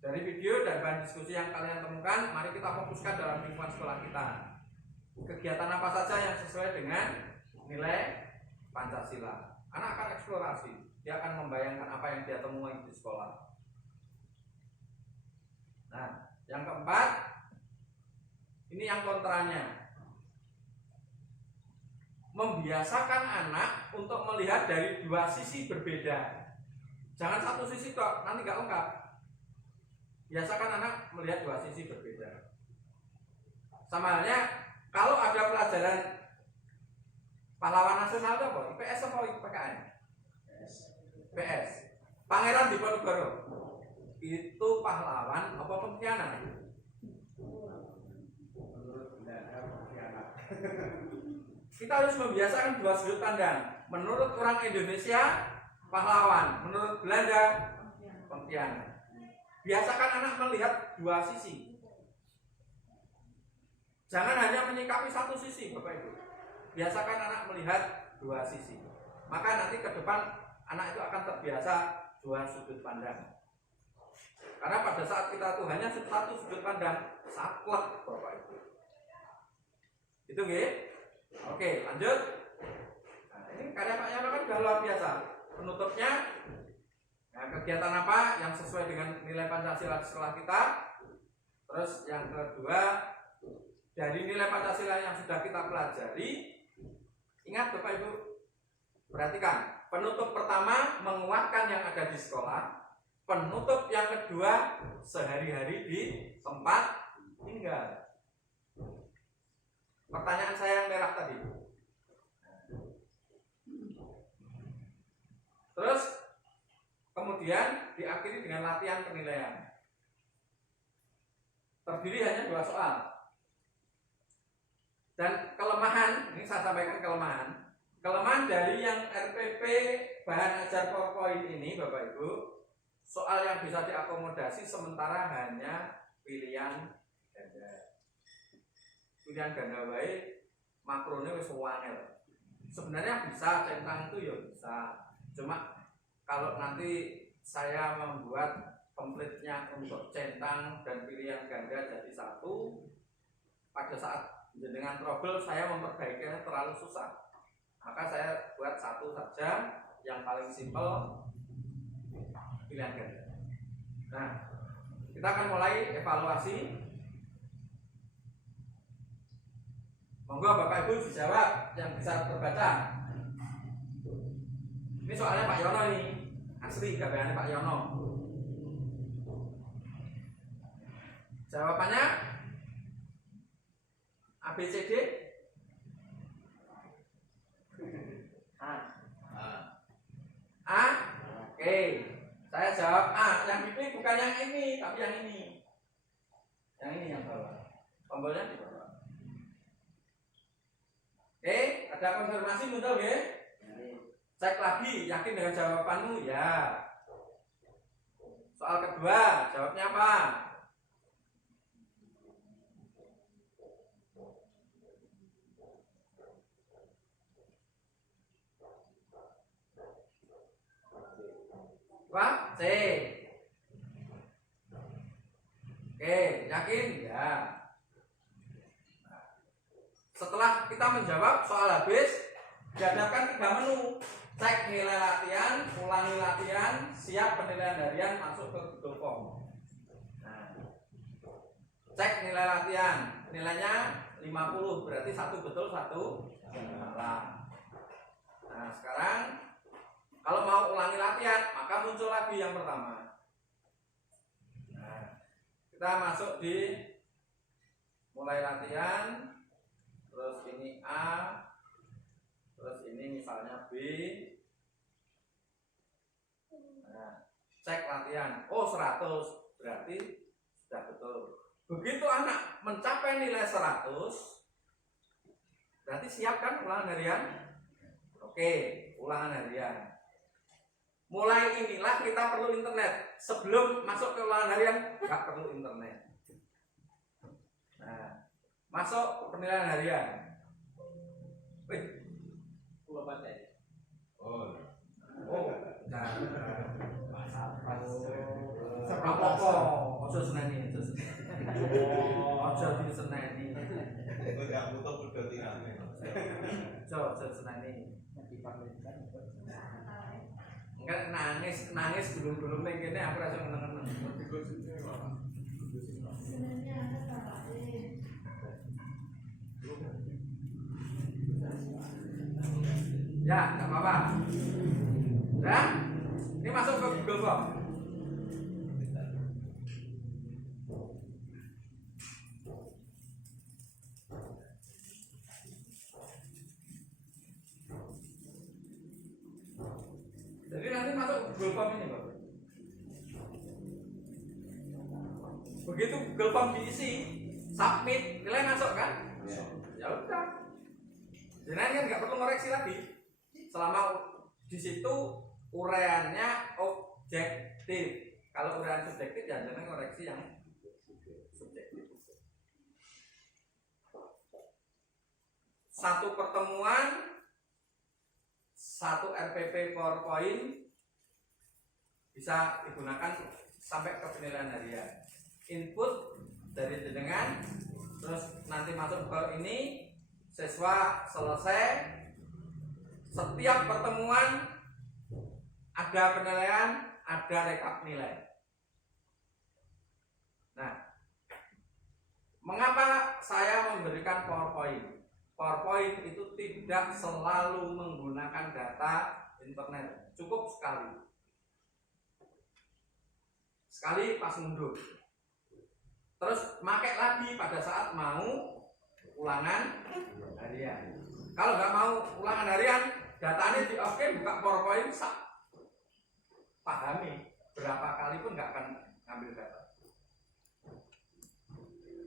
dari video dan bahan diskusi yang kalian temukan, mari kita fokuskan dalam lingkungan sekolah kita. Kegiatan apa saja yang sesuai dengan nilai Pancasila. Anak akan eksplorasi, dia akan membayangkan apa yang dia temui di sekolah. Nah, yang keempat, ini yang kontranya. Membiasakan anak untuk melihat dari dua sisi berbeda. Jangan satu sisi kok, nanti gak lengkap. Biasakan anak melihat dua sisi berbeda. Sama halnya kalau ada pelajaran pahlawan nasional itu apa? IPS atau IPKN? IPS. Pangeran Diponegoro itu pahlawan apa pengkhianat? Kita harus membiasakan dua sudut pandang. Menurut orang Indonesia pahlawan, menurut Belanda pengkhianat. Biasakan anak melihat dua sisi. Jangan hanya menyikapi satu sisi, Bapak Ibu. Biasakan anak melihat dua sisi. Maka nanti ke depan anak itu akan terbiasa dua sudut pandang. Karena pada saat kita tuh hanya satu sudut pandang, saklek, Bapak Ibu. Itu nggih? Oke, lanjut. Nah, ini karya Pak Yono kan sudah luar biasa. Penutupnya, nah, kegiatan apa yang sesuai dengan nilai Pancasila di sekolah kita. Terus yang kedua, dari nilai Pancasila yang sudah kita pelajari, ingat Bapak Ibu, perhatikan. Penutup pertama menguatkan yang ada di sekolah. Penutup yang kedua sehari-hari di tempat tinggal. Pertanyaan saya yang merah tadi. Terus kemudian diakhiri dengan latihan penilaian. Terdiri hanya 2 soal. Dan kelemahan, ini saya sampaikan kelemahan. Kelemahan dari yang RPP bahan ajar PowerPoint ini Bapak Ibu, soal yang bisa diakomodasi sementara hanya pilihan ganda. Pilihan ganda baik, makronya wis wangel. Sebenarnya bisa, centang itu ya bisa. Cuma kalau nanti saya membuat komplitnya untuk centang dan pilihan ganda jadi satu, pada saat dengan trouble saya memperbaikinya terlalu susah. Maka saya buat satu saja yang paling simpel, pilihan ganda. Nah, kita akan mulai evaluasi. Monggo Bapak Ibu dijawab yang bisa terbaca. Ini soalnya Pak Yono ini, asli gambarannya Pak Yono. Jawabannya ABCD. A. Oke. Saya jawab A. Yang ini bukan yang ini, tapi yang ini. Yang ini yang bawah. Tombolnya di bawah. Oke, ada konfirmasi muncul ya? Cek lagi, yakin dengan jawabanmu? Ya. Soal kedua, jawabnya apa? Apa? C. Oke, yakin? Ya. Setelah kita menjawab soal habis, dihadapkan 3 menu. Cek nilai latihan, ulangi latihan, siap penilaian harian, masuk ke Google Form. Nah, cek nilai latihan, nilainya 50, berarti 1 betul 1 salah. Nah, sekarang kalau mau ulangi latihan, maka muncul lagi yang pertama. Nah, Kita masuk di mulai latihan, terus ini A, terus ini misalnya B. Nah, cek latihan. Oh 100, berarti sudah betul. Begitu anak mencapai nilai 100, berarti siap kan ulangan harian? Oke, ulangan harian. Mulai inilah kita perlu internet. Sebelum masuk ke ulangan harian, nggak perlu internet. Nah, masuk penilaian harian. Wih, Pulau Pantai. oh, jangan. Apa-apa, ojo seneni, ojo diseneni. Ojo seneni. Enggak nangis belum ning kene aku rasa meneng-meneng. Ya, enggak apa-apa. Ya. Ini masuk ke Google Form. Jadi nanti masuk Google Form ini, Bapak. Begitu Google Form diisi, submit, nilai masuk kan? Ya udah. Jadi kan nggak perlu ngoreksi lagi. Selama di situ uraiannya objektif. Kalau uraian subjektif ya jangan ngoreksi yang subjektif. Satu pertemuan, satu RPP PowerPoint bisa digunakan sampai ke penilaian harian. Input dari jenengan, terus nanti masuk ke ini, siswa selesai. Setiap pertemuan ada penilaian, ada rekap nilai. Nah, mengapa saya memberikan PowerPoint? PowerPoint itu tidak selalu menggunakan data internet, cukup sekali. Sekali pas mundur. Terus pakai lagi pada saat mau ulangan harian. Kalau nggak mau ulangan harian, datanya di oke, buka PowerPoint, pahami berapa kali pun nggak akan ngambil data.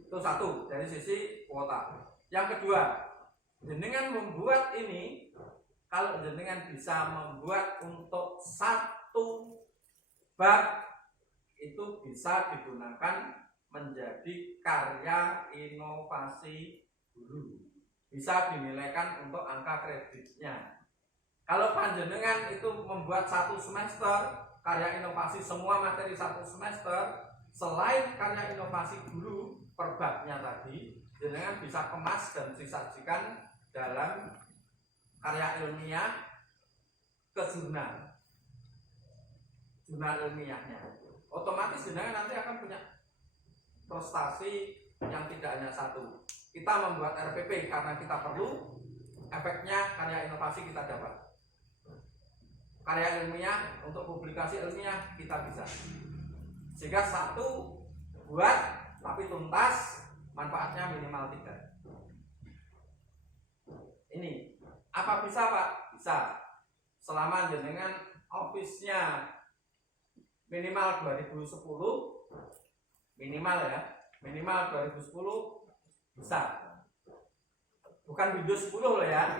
Itu satu dari sisi kuota. Yang kedua, jenengan membuat ini, kalau jenengan bisa membuat untuk satu bab, itu bisa digunakan menjadi karya inovasi guru. Bisa dinilaikan untuk angka kreditnya. Kalau panjenengan itu membuat satu semester karya inovasi semua materi satu semester, selain karya inovasi guru per babnya tadi, jenengan bisa kemas dan disajikan dalam karya ilmiah ke jurnal ilmiahnya. Otomatis jenengan nanti akan punya prestasi yang tidak hanya satu. Kita membuat RPP karena kita perlu, efeknya karya inovasi kita dapat. Karya ilmiah untuk publikasi ilmiah kita bisa. Sehingga satu buat tapi tuntas, manfaatnya minimal 3. Ini apa bisa Pak? Bisa. Selama jenengan office-nya minimal 2010, minimal ya, minimal 2010 bisa. Bukan Windows 10 loh ya.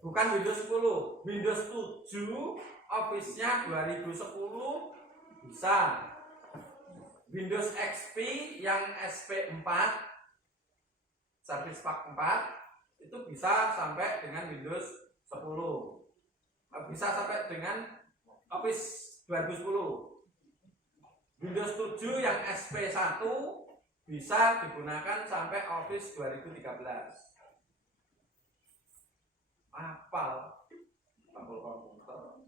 Bukan Windows 10, Windows 7 Office-nya 2010 bisa. Windows XP yang SP4 Service Pack 4 itu bisa sampai dengan Windows 10. Bisa sampai dengan Office 2010. Windows 7 yang SP1 bisa digunakan sampai Office 2013. Apal komputer.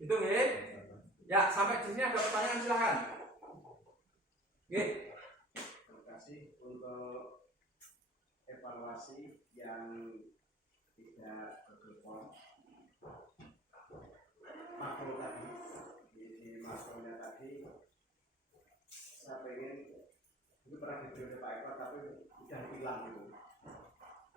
Itu nggih. Ya, sampai di sini ada pertanyaan silakan. Nggih. Terima kasih untuk evaluasi yang tidak bergerak. Makro tadi, di makronya tadi pernah diberi oleh Pak Eko tapi udah hilang gitu.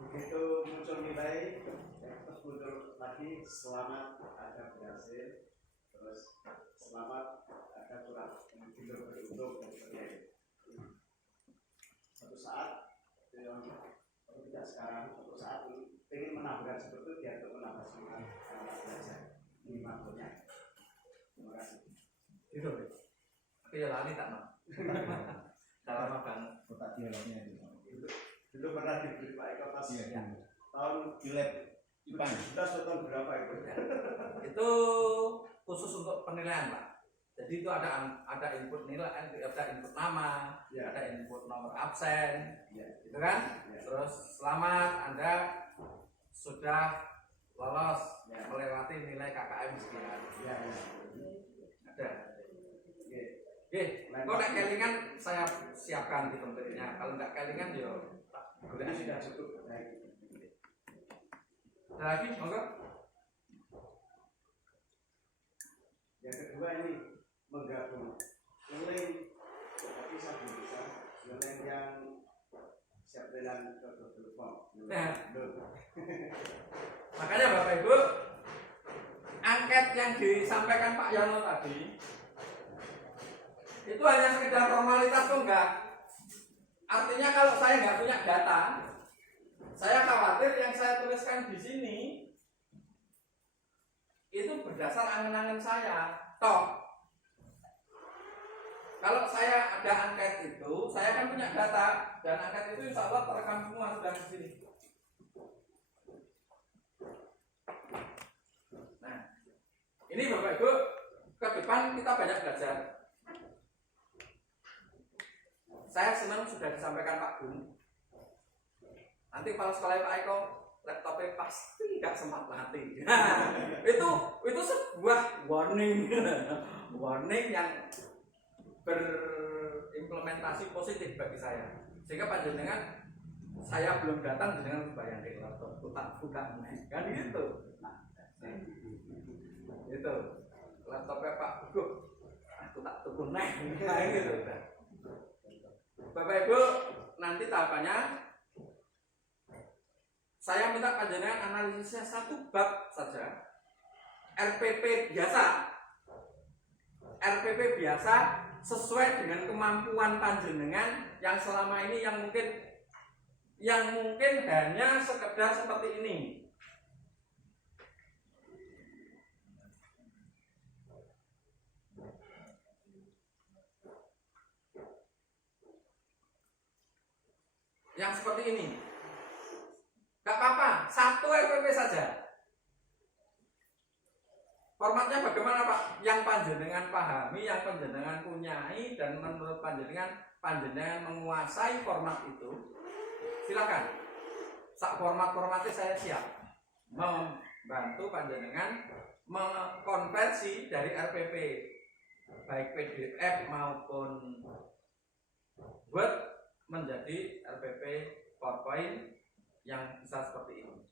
Begitu muncul nilai, terus muncul lagi selamat Anda berhasil, terus selamat Anda kurang begitu beruntung dan sebagainya. Suatu saat, tidak sekarang, suatu saat ingin menambahkan seperti itu dia untuk menambah semangat anak belajar. Ini makhluknya. Terima kasih. Itu. Tapi ya lali tak mau. Dah lama banget. Kotak dialognya itu. Dulu pernah diberi Pak Eko pas Iya. tahun Pilek IPAN. kita tahun berapa itu? Itu khusus untuk penilaian, Pak. Jadi itu ada input nilai, ada input nama, Ya. ada input nomor absen, Ya. gitu kan? Ya. Terus selamat Anda sudah lolos Ya. melewati nilai KKM sekian. Ya. Ada. Oke. Oke, kalau nggak kelingan saya siapkan di tempatnya. Kalau nggak kelingan ya Ini sudah cukup. Baik. ada lagi, monggo. Yang kedua ini menggabung link, tapi saya belum bisa link yang siap dengan Google Form. Nah. Belum. Makanya Bapak Ibu, angket yang disampaikan Pak Yono tadi itu hanya sekedar formalitas kok enggak. Artinya kalau saya nggak punya data, saya khawatir yang saya tuliskan di sini itu berdasar angan-angan saya. Toh, kalau saya ada angket itu, saya kan punya data dan angket itu insya Allah terekam semua sudah di sini. Nah, ini Bapak Ibu, ke depan kita banyak belajar. Saya senang sudah disampaikan Pak Gun. Nanti kalau sekolah Pak Eko, laptopnya pasti nggak sempat mati. itu sebuah warning, warning yang berimplementasi positif bagi saya. Sehingga panjenengan saya belum datang dengan bayangin laptop buka kan gitu. Itu laptopnya Pak Gugu, aku tak tuku neh, kayak gitu. Bapak Ibu, nanti tahapannya saya minta panjenengan analisisnya satu bab saja. RPP biasa sesuai dengan kemampuan panjenengan yang selama ini yang mungkin hanya sekedar seperti ini. Yang seperti ini. Gak apa-apa, satu RPP saja. Formatnya bagaimana Pak? Yang panjenengan pahami, yang panjenengan punyai, dan menurut panjenengan menguasai format itu, silakan. Sak formatnya saya siap membantu panjenengan mengkonversi dari RPP baik PDF maupun Word menjadi RPP PowerPoint yang bisa seperti ini.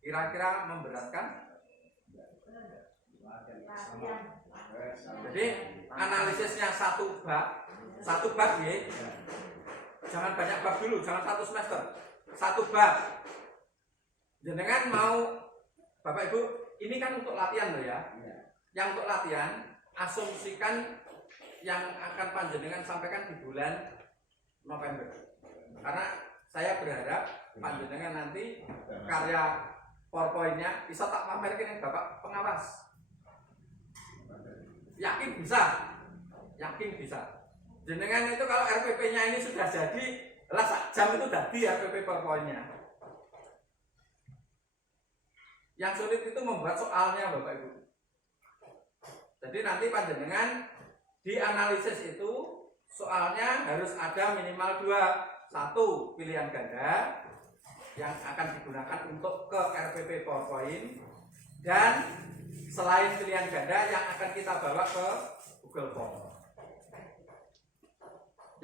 Kira-kira memberatkan? Jadi analisisnya satu bab ya. Jangan banyak bab dulu, jangan satu semester. Satu bab. Jenengan mau, Bapak Ibu, ini kan untuk latihan loh ya. Yang untuk latihan, asumsikan yang akan panjenengan sampaikan di bulan November. Karena saya berharap panjenengan nanti karya PowerPoint-nya bisa tak pamerkan yang Bapak pengawas. Yakin bisa. Jenengan itu kalau RPP-nya ini sudah jadi, lah sak jam itu jadi RPP PowerPoint-nya. Yang sulit itu membuat soalnya Bapak Ibu. Jadi nanti panjenengan di analisis itu soalnya harus ada minimal 2. 1 pilihan ganda yang akan digunakan untuk ke RPP PowerPoint, dan selain pilihan ganda yang akan kita bawa ke Google Form.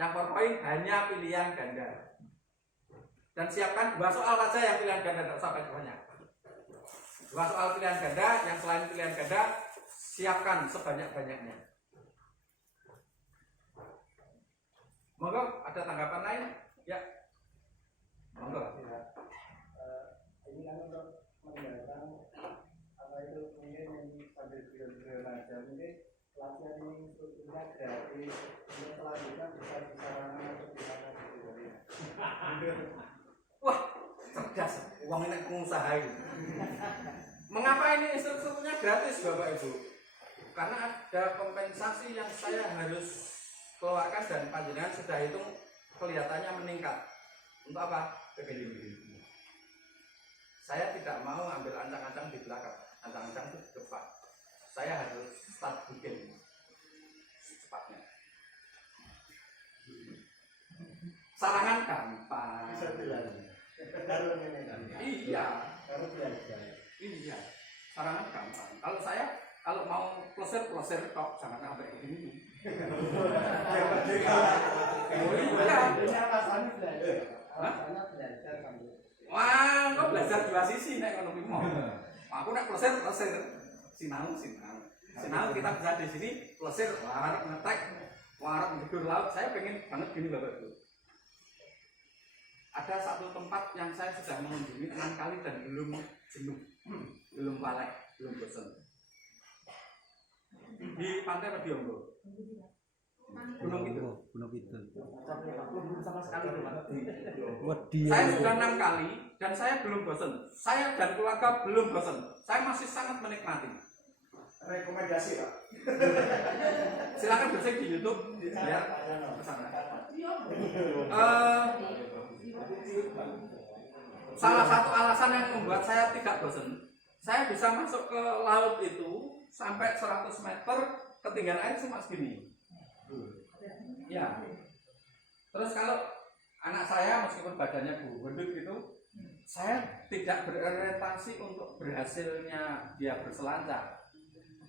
Yang PowerPoint hanya pilihan ganda. Dan siapkan 2 soal saja yang pilihan ganda, tidak usah banyak. 2 soal pilihan ganda, yang selain pilihan ganda siapkan sebanyak-banyaknya. Monggo, ada tanggapan lain? Ya. Monggo. Ini kan untuk mendatang apa itu mungkin yang sambil beliau aja mungkin latihan ini strukturnya gratis untuk selanjutnya bisa disarankan untuk gimana gitu ya. Wah, cerdas. Uang ini pengusaha ini. Mengapa ini instrukturnya gratis, Bapak Ibu? Karena ada kompensasi yang saya harus keluarkan dan panjenengan sudah hitung kelihatannya meningkat. Untuk apa? PPDB. Saya tidak mau ambil ancang-ancang di belakang, ancang-ancang itu di depan. Saya harus start bikin secepatnya. Sarangan gampang. Bisa dilalui. Baru ini kan. Iya, Baru belajar. iya. Sarangan gampang. Kalau saya mau plesir kok jangan sampai begini. Oh iya. Ini alasannya belajar. Alasannya belajar sambil. Wah, kok belajar dua sisi nek ngono kuwi mau. Aku nek plesir sinau. Sinau kita bisa di sini plesir warap ngetek, warap ngedur laut. Saya pengen banget gini Bapak Ibu. Ada satu tempat yang saya sudah mengunjungi 6 kali dan belum jenuh, belum balik, belum bosan. Di Pantai Mediombo. Gunung Kidul. Belum sama sekali belum. Saya sudah 6 kali dan saya belum bosan. Saya dan keluarga belum bosan. Saya masih sangat menikmati. Rekomendasi Pak. Silakan browsing di YouTube biar kesana. Salah satu alasan yang membuat saya tidak bosan, saya bisa masuk ke laut itu sampai 100 meter, ketinggian air cuma segini. Ya. Terus kalau anak saya meskipun badannya gendut itu, saya tidak berorientasi untuk berhasilnya dia berselancar,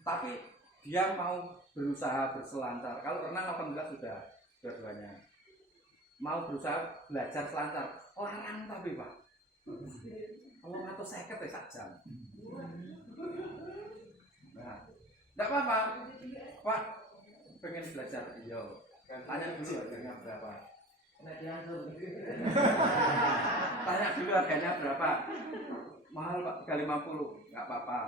tapi dia mau berusaha berselancar. Kalau renang alhamdulillah sudah dua-duanya. Mau berusaha belajar selancar, larang tapi Pak. Kalau ngatur seket ya sak jam. Nah, tidak apa-apa, Pak. Pengen belajar, iya. Tanya dulu harganya berapa. Tanya dulu harganya berapa. Mahal Pak, 350, nggak apa-apa.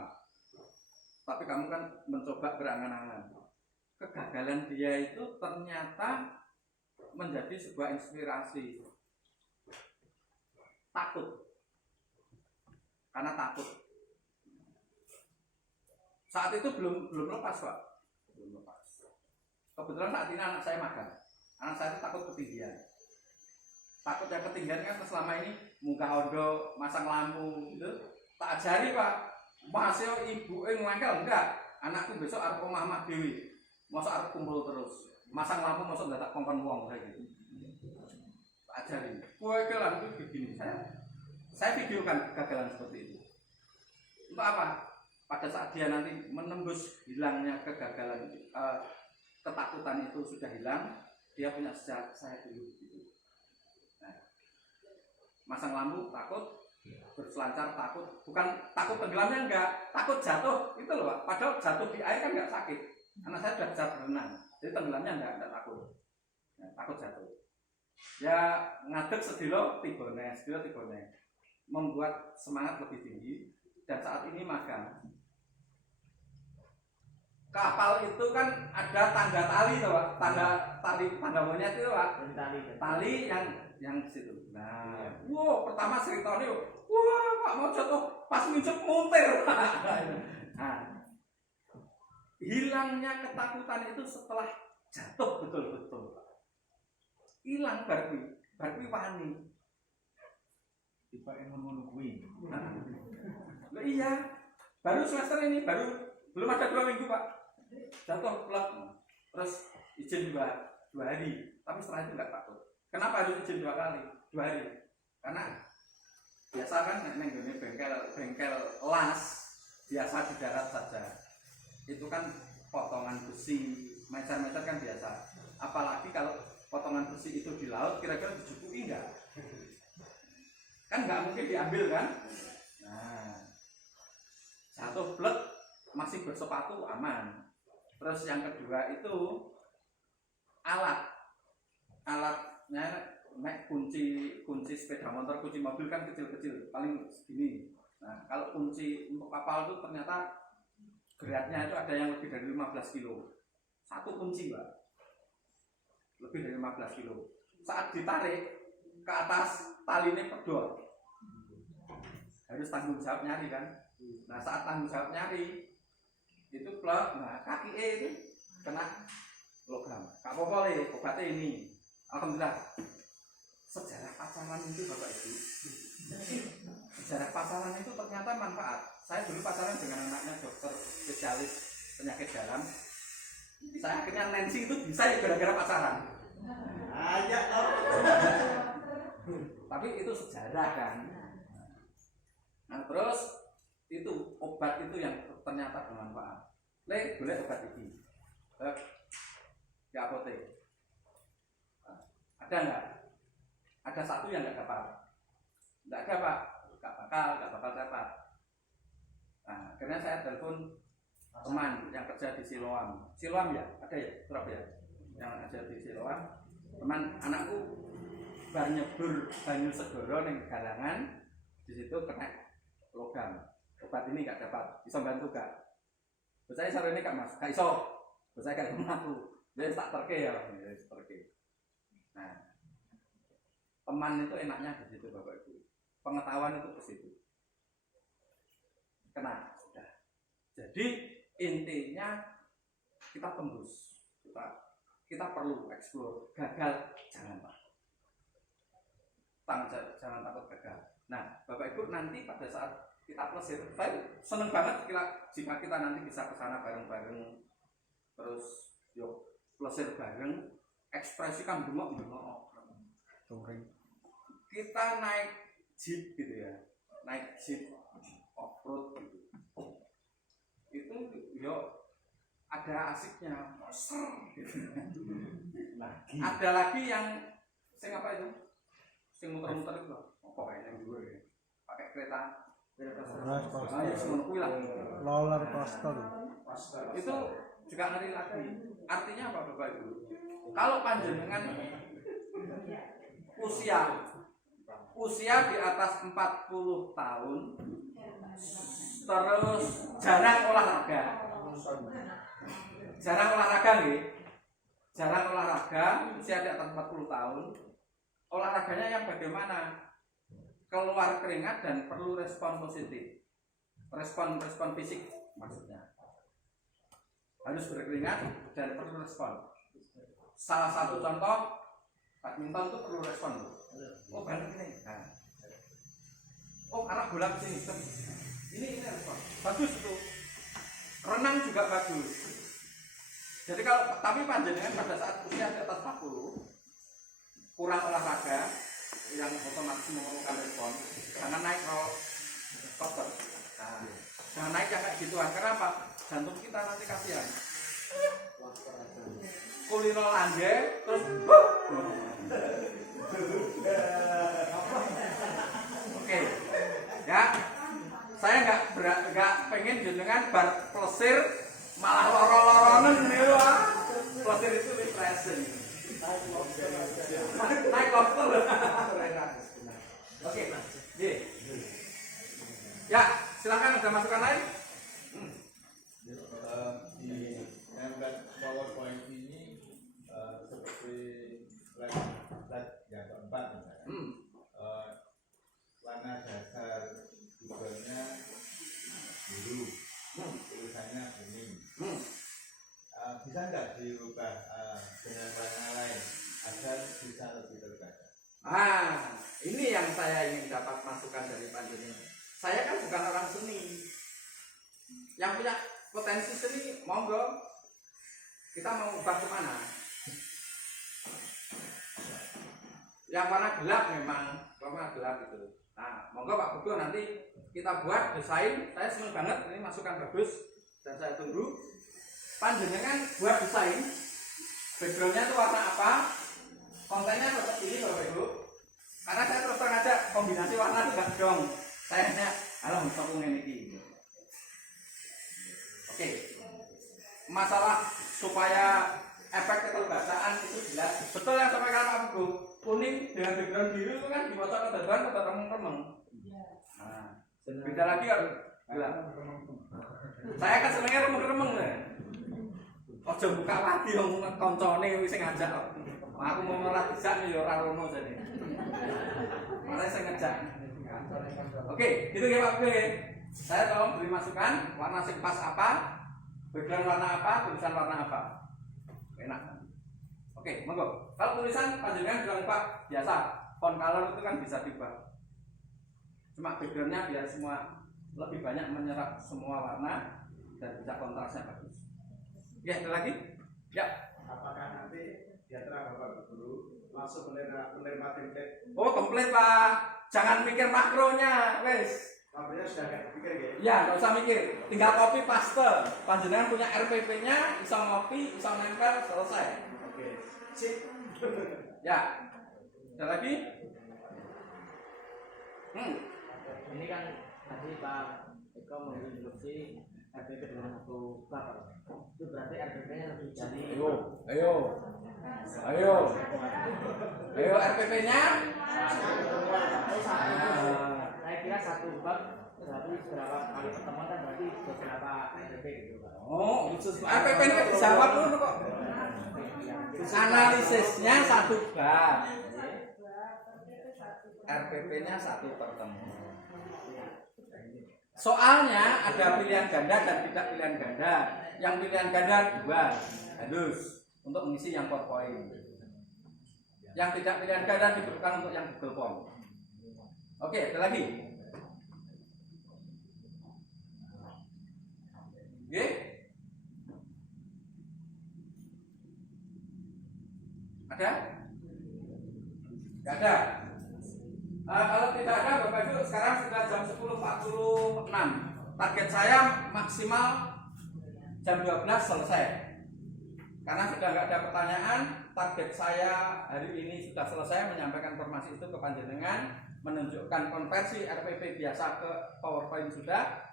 Tapi kamu kan mencoba berangan-angan. Kegagalan dia itu ternyata menjadi sebuah inspirasi. Takut. Karena takut. Saat itu belum lepas Pak. Belum lepas. Kebetulan saat ini anak saya magang. Anak saya itu takut ketinggian. Takut yang ketinggian kan selama ini muka ondo, masang lampu gitu. Tak ajari Pak. Masih ibu ngangkel enggak. Anakku besok arep omah dewi. Masa arep kumpul terus. Masang lampu masuk dadak kongkon wong kayak gitu. Tak ajari. Kowe iki lampu begini. Saya videokan kegagalan seperti itu. Untuk apa? Pada saat dia nanti menembus hilangnya kegagalan, ketakutan itu sudah hilang, dia punya sejarah saya dulu gitu. Nah, masang lampu takut, berselancar takut, bukan takut tenggelamnya enggak, takut jatuh itu loh Pak. Padahal jatuh di air kan enggak sakit. Anak saya sudah bisa berenang, jadi tenggelamnya enggak takut. Nah, takut jatuh. Ya ngadeg sedilo tibone. Membuat semangat lebih tinggi dan saat ini magang. Kapal itu kan ada tangga tali tuh Pak, tangga monyet itu Pak. Tali yang situ. Nah, wow, pertama ceritanya, wah Pak mau jatuh pas nginjek muntir. Nah, hilangnya ketakutan itu setelah jatuh betul-betul. Hilang barwi wani. Dipakai ngono kuwi. Nah, iya, baru semester ini, belum ada 2 minggu Pak. Jatuh plak, terus izin 2 hari, tapi setelah itu nggak takut. Kenapa harus izin 2 kali? 2 hari, karena biasa kan neng bengkel las biasa di darat saja. Itu kan potongan besi, meter-meter kan biasa. Apalagi kalau potongan besi itu di laut, kira-kira dicukupi enggak? Kan nggak mungkin diambil kan? Nah, jatuh blek masih bersepatu aman. Terus yang kedua itu alat. alatnya nek kunci sepeda motor, kunci mobil kan kecil-kecil, paling segini. Nah, kalau kunci untuk kapal itu ternyata beratnya itu ada yang lebih dari 15 kilo. Satu kunci, Pak. Lebih dari 15 kilo. Saat ditarik ke atas, talinya pedot. Harus tanggung jawab nyari kan. Nah, saat tanggung jawab nyari itu plek, nah kaki itu kena logam. Kak Popole, obatnya ini. Alhamdulillah. Sejarah pacaran itu Bapak Ibu. Sejarah pacaran itu ternyata manfaat. Saya dulu pacaran dengan anaknya dokter spesialis penyakit dalam. Saya akhirnya Nancy itu bisa ya gara-gara pacaran. Tapi itu sejarah kan. Nah terus itu obat itu yang ternyata bermanfaat. Boleh obat ini. Di apotek. Ada enggak? Ada satu yang enggak dapat. Enggak ada Pak. Enggak bakal dapat. Nah, akhirnya saya telepon teman yang kerja di Siloam. Siloam ya? Ada ya? Surabaya. Yang kerja di Siloam. Teman anakku bar nyebur banyu segoro ning galangan, di situ kena logam. Obat ini enggak dapat. Bisa bantu enggak? Saya sore ini Kak Mas. Enggak iso. Saya kan aku. Dia tak terke ya, terke. Nah, teman itu enaknya di situ Bapak Ibu. Pengetahuan itu ke situ. Kena sudah. Jadi intinya kita tembus. Kita perlu explore. Gagal jangan Pak. Jangan takut gagal. Nah, Bapak Ibu nanti pada saat kita plesir, saya seneng banget jika kita nanti bisa ke sana bareng-bareng. Terus yuk plesir bareng, ekspresikan bengok-bengok. Kita naik jeep gitu ya, naik jeep off-road gitu. Itu yuk ada asiknya, ser gitu. Ada lagi yang sing apa itu? Sing muter-muter itu loh. Oh, pokoknya yang dulu ya. Pakai kereta. Roller coaster. Itu juga ngeri lagi. Artinya apa Bapak Ibu? Kalau panjenengan usia di atas 40 tahun terus jarang olahraga nih. Jarang olahraga, usia di atas 40 tahun. Olahraganya yang bagaimana? Keluar keringat dan perlu respon positif. Respon fisik maksudnya. Harus berkeringat dan perlu respon. Salah satu contoh badminton itu perlu respon. Oh benar ini. Nah. Oh arah bola ke sini. Ini respon. Bagus itu. Renang juga bagus. Jadi kalau tapi panjenengan pada saat usia di atas 40 kurang olahraga yang otomatis memerlukan respon, jangan naik roller coaster. Nah, jangan naik yang kayak gituan. Kenapa? Jantung kita nanti kasihan. Kulino landai terus oke. Ya. Saya enggak pengen jenengan bar plesir malah loro-loronen niku. Plesir itu refreshing. Naik lobster. Oke. Ya, silakan ada masukan lain? Di PowerPoint ini seperti slide yang keempat misalnya. Warna dasar Google-nya biru, tulisannya kuning. Bisa nggak dirubah dengan warna lain agar bisa lebih terbaca? Ini yang saya ingin dapat masukan dari panjenengan. Saya kan bukan orang seni. Yang punya potensi seni, monggo. Kita mau ubah kemana? Yang warna gelap memang, warna gelap itu. Nah, monggo Pak Bugo nanti kita buat desain. Saya senang banget, ini masukan bagus dan saya tunggu. Panjenengan buat desain. Backgroundnya itu warna apa? Kontennya tetap ini Bapak Ibu. Karena saya terus terang aja kombinasi warna itu gak dong. Saya hanya alam sokongnya ini. Oke. Masalah supaya efek keterbacaan itu jelas. Betul yang sampaikan Pak Pugu, kuning dengan background biru itu kan dibaca kedatangan pada remeng-remeng. Nah, beda lagi kalau bilang. Saya kan senengnya remeng-remeng ya. Ojo buka lagi wong koncone wis ngajak kok. Aku mau ora dijak ya ora rono jane. Malah saya ngajak. Oke, itu ya Pak Pugu. Saya tolong beri masukan warna sing pas apa, background warna apa, tulisan warna apa. Enak. Oke, monggo. Kalau tulisan panjenengan bilang Pak, biasa font color itu kan bisa diubah. Cuma backgroundnya biar semua lebih banyak menyerap semua warna dan bisa kontrasnya bagus. Ya, ada lagi? Ya. Apakah nanti di antara Bapak Guru langsung menerima template? Oh, komplit Pak. Jangan mikir makronya, wes. Makanya sudah nggak pikir ya? Ya, nggak usah mikir. Tinggal copy paste. Panjenengan punya RPP-nya, bisa ngopi, bisa nempel, selesai. Oke, sip. Ya. Ada lagi? Ini kan tadi Pak Eko menginstruksi RPP dengan satu bab. Itu berarti RPP-nya lebih dari. Ayo RPP-nya. Saya kira satu bab berarti berapa kali pertemuan kan berarti beberapa RPP gitu Pak. Oh, RPP ini kan dijawab dulu kok. Analisisnya satu bab. RPP-nya satu pertemuan. Soalnya ada pilihan ganda dan tidak pilihan ganda. Yang pilihan ganda 2 harus untuk mengisi yang PowerPoint. Yang tidak pilihan ganda diperlukan untuk yang Google Form. Oke, ada lagi. Oke. Ada? Tidak ada. Kalau tidak ada Bapak Ibu, sekarang sudah jam 10.46. Target saya maksimal jam 12 selesai. Karena sudah nggak ada pertanyaan, target saya hari ini sudah selesai menyampaikan informasi itu ke panjenengan, menunjukkan konversi RPP biasa ke PowerPoint sudah.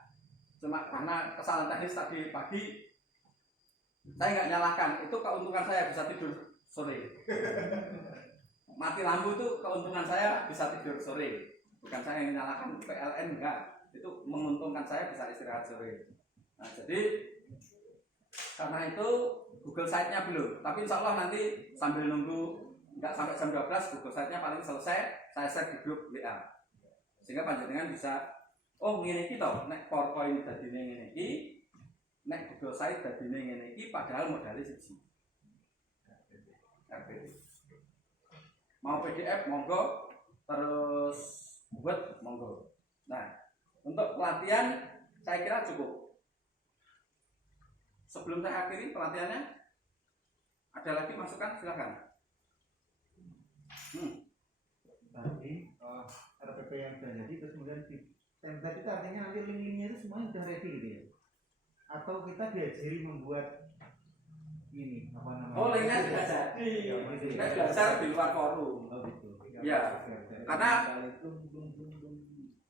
Cuma karena kesalahan teknis tadi pagi, saya nggak nyalahkan. Itu keuntungan saya bisa tidur sore. Mati lampu itu keuntungan saya bisa tidur sore. Bukan saya yang menyalahkan PLN, enggak. Itu menguntungkan saya bisa istirahat sore. Nah, jadi karena itu Google Site-nya belum. Tapi insya Allah nanti sambil nunggu enggak sampai jam 12 Google Site-nya paling selesai, saya share di grup WA. Sehingga panjenengan bisa ngene iki to, nek PowerPoint dadine ngene iki, nek Google Site dadine ngene iki padahal modalnya siji. Mau PDF monggo, terus Word monggo. Nah, untuk pelatihan saya kira cukup. Sebelum saya akhiri pelatihannya, ada lagi masukan silakan. Tadi RPP yang sudah jadi terus kemudian di template itu artinya nanti link-linknya itu semuanya sudah ready gitu ya? Atau kita diajari membuat ini apa namanya? Oh, linknya sudah jadi. Kita belajar di luar forum. Oh gitu. Ya, karena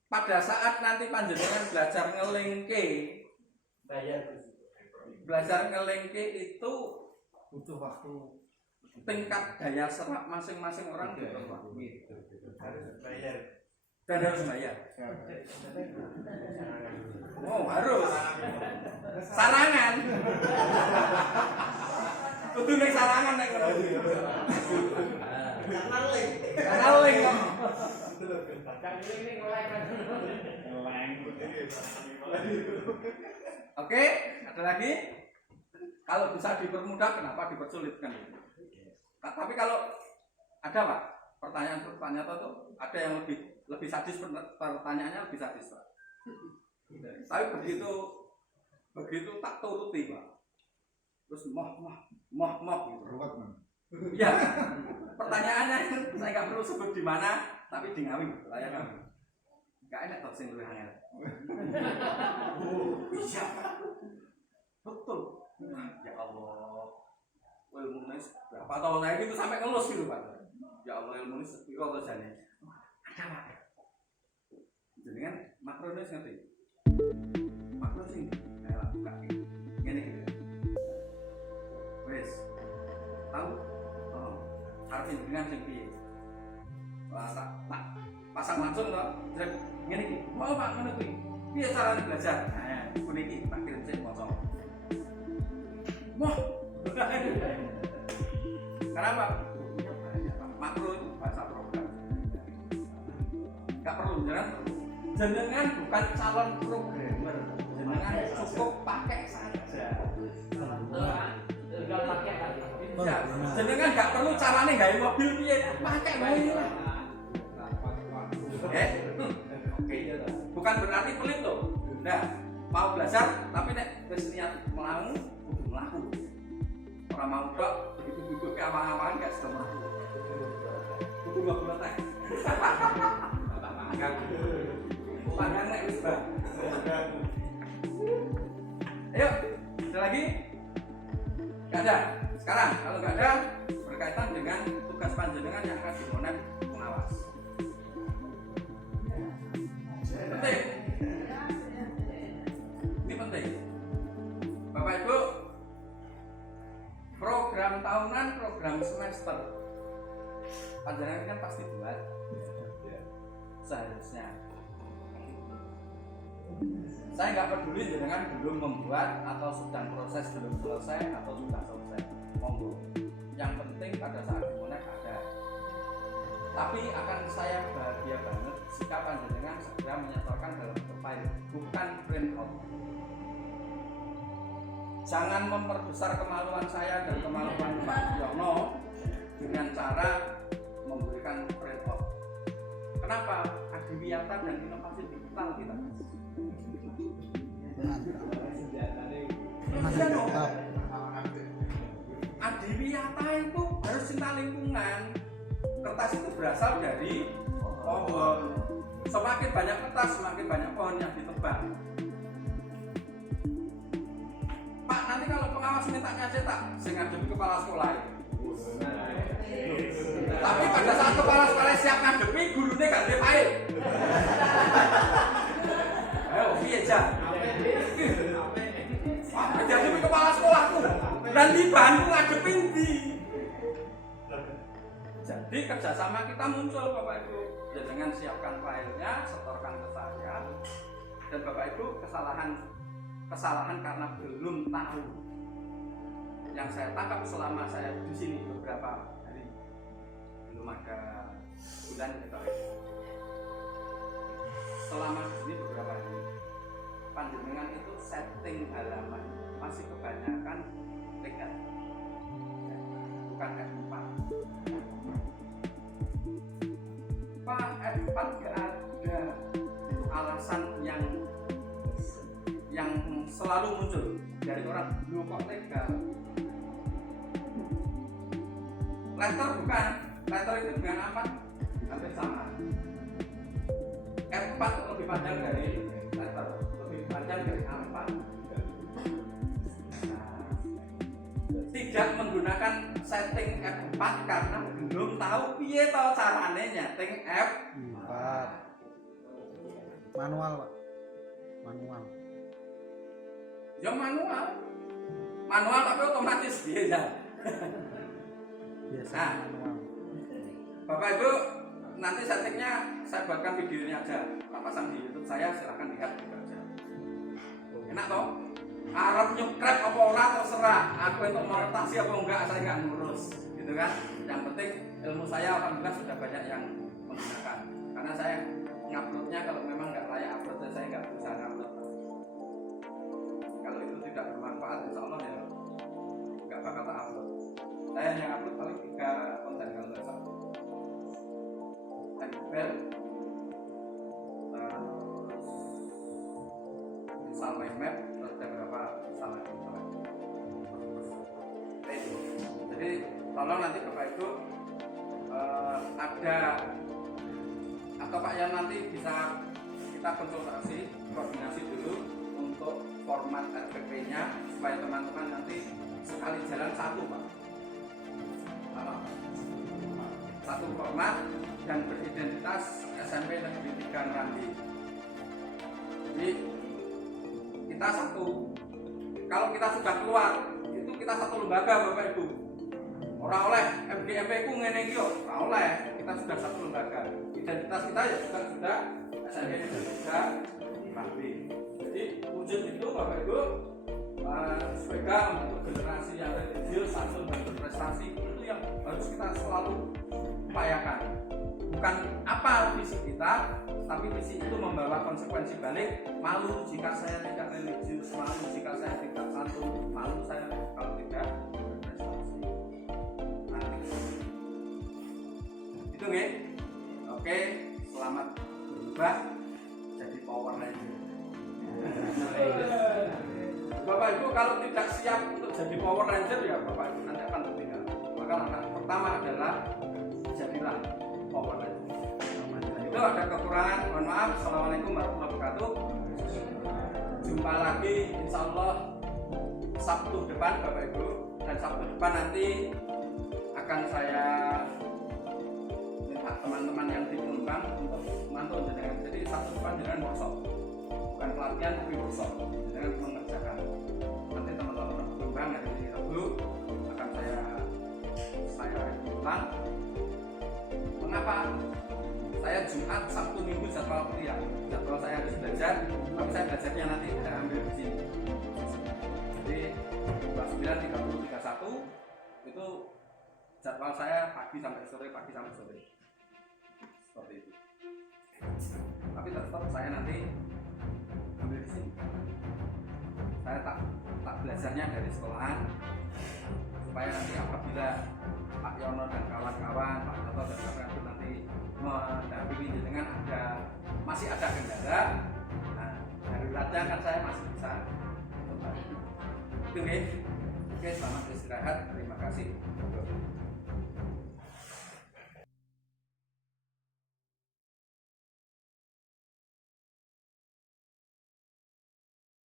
pada saat nanti panjenengan belajar ngelingke, belajar ngelingke itu butuh waktu tingkat daya serap masing-masing orang gitu. Harus bayar. dan harus bayar. Oh, harus. Sarangan. Kudu ning sarangan nek ngono. Karena link kok. Oke, ada lagi? Kalau bisa dipermudah, kenapa dipersulitkan? Tapi kalau ada Pak, pertanyaan itu ada yang lebih sadis, pertanyaannya lebih sadis Pak. Tapi begitu tak turuti Pak. Terus moh gitu. Ya, pertanyaannya saya nggak perlu sebut di mana, tapi di Ngawi, saya Ngawi. Nggak enak toh sing luwih angel. Oh, iya Pak. Betul. Ya Allah. Ilmu ini berapa tahun lagi itu sampai ngelus gitu Pak. Ya Allah, ilmu ini sepiro to jane. Ada Pak. Jenengan makronis ngerti? Makro sing kayak buka ngene gitu. Wes. panjenengan sing piye. Wah, tak pasang langsung to, jrek ngene iki. Oh Pak, ngono kuwi. Piye carane belajar? Nah, ngene iki tak kirim sik foto. Wah. Kenapa? Makro itu bahasa program. Enggak perlu jenengan bukan calon programmer. Jenengan cukup pakai saja. Tinggal pakai tadi. Ya, jenengan nggak perlu carane gawe mobil piye, pakai wae lah. Oke. Bukan berarti pelit loh. Nah, mau belajar tapi nek wis niat mlaku kudu mlaku. Ora mau tok begitu duduk ke awang-awangan gak sudah mlaku. Kudu gak teh. Tak makan. Makan nek wis bang. Ayo, ada lagi? Gak ada. Sekarang kalau nggak ada berkaitan dengan tugas panjenengan yang akan dimonet pengawas. Penting. Ini penting. Bapak Ibu, program tahunan, program semester, panjenengan kan pasti buat. Seharusnya. Saya nggak peduli dengan belum membuat atau sedang proses belum selesai atau sudah selesai. Monggo. Yang penting pada saat dimonet ada. Tapi akan saya bahagia banget jika panjenengan segera menyetorkan dalam bentuk file, bukan print out. Jangan memperbesar kemaluan saya dan kemaluan Pak Yono dengan cara memberikan print out. Kenapa? Adiwiyata dan inovasi digital kita. Adiwiyata itu harus cinta lingkungan. Kertas itu berasal dari pohon. Semakin banyak kertas, semakin banyak pohon yang ditebang. Pak, nanti kalau pengawas mintanya cetak, saya ngadepi kepala sekolah. Tapi pada saat kepala sekolah siap ngadepi, gurunya gak ada file. Ayo, piye aja. Wah, jadi kepala sekolahku. Dan di bahanku ngadepin di. Jadi kerjasama kita muncul Bapak Ibu. Jangan siapkan filenya, setorkan ke saya. Dan Bapak Ibu kesalahan karena belum tahu. Yang saya tangkap selama saya di sini beberapa hari, belum ada bulan kita. Selama di sini beberapa hari, panjenengan itu setting halaman masih kebanyakan tekan, bukan F4. Pak, F4 gak ada alasan yang selalu muncul dari orang lu kok legal. Letter bukan, letter itu dengan apa? Hampir sama. F4 lebih panjang dari letter, lebih panjang dari A4. Tidak menggunakan setting F4 karena belum tahu piye to carane nyeting F4. Manual, Pak. Manual. Ya manual tapi otomatis dia ya. Biasa Nah, manual. Bapak Ibu nanti settingnya saya buatkan videonya aja, tak pasang di YouTube saya, silahkan lihat aja. Enak toh? Arab nyukrep apa ora terserah, aku untuk monetisasi apa enggak saya nggak ngurus, gitu kan? Yang penting ilmu saya alhamdulillah sudah banyak yang menggunakan. Karena saya nguploadnya kalau memang nggak layak upload, saya nggak bisa ngupload. Kalau itu tidak bermanfaat, insya Allah ya nggak bakal tak upload. Saya hanya upload paling 3 konten kalau nggak salah. Bel, install my map, terus ada berapa salah internet. Jadi tolong nanti Bapak Ibu ada atau Pak Yan nanti bisa kita konsultasi, koordinasi dulu untuk format RPP-nya supaya teman-teman nanti sekali jalan satu Pak. Satu format dan beridentitas SMP Negeri 3 Meranti. Jadi kita satu. Kalau kita sudah keluar, itu kita satu lembaga Bapak Ibu. Ora oleh MGMP ku ngene iki yo, ora oleh. Kita sudah satu lembaga. Identitas kita ya juga sudah SNM Indonesia IPB. Jadi wujud itu Bapak Ibu sebagai untuk generasi yang religius, santun dan berprestasi itu yang harus kita selalu upayakan. Bukan apa visi kita, tapi visi itu membawa konsekuensi balik. Malu jika saya tidak religius, malu jika saya tidak santun, malu saya kalau tidak berprestasi. Nah, itu nggih. Oke, selamat berubah jadi Power Ranger. Bapak Ibu kalau tidak siap untuk jadi Power Ranger ya Bapak Ibu nanti akan tertinggal. Maka langkah pertama adalah jadilah Power Ranger. Itu ada kekurangan, mohon maaf. Assalamualaikum warahmatullahi wabarakatuh. Jumpa lagi insya Allah Sabtu depan Bapak Ibu. Dan Sabtu depan nanti akan saya minta teman-teman yang di Pelumbang untuk memantau jenengan. Jadi Sabtu depan jenengan workshop, bukan pelatihan tapi workshop. Jenengan mengerjakan. Nanti teman-teman Pelumbang hari ini Rabu akan saya ulang. Mengapa? Saya Jumat, Sabtu, Minggu jadwal kuliah. Jadwal saya harus belajar, tapi saya belajarnya nanti saya ambil di sini. Jadi 29, 30, 31 itu jadwal saya pagi sampai sore, pagi sampai sore. Seperti itu. Tapi tetap saya nanti ambil di sini. Saya tak belajarnya dari sekolahan supaya nanti apabila Pak Yono dan kawan-kawan, Pak Toto dan kawan-kawan itu nanti mendampingi dengan masih ada kendala. Nah, dari latihan kan saya masih bisa. Itu nih. Oke, selamat istirahat. Terima kasih.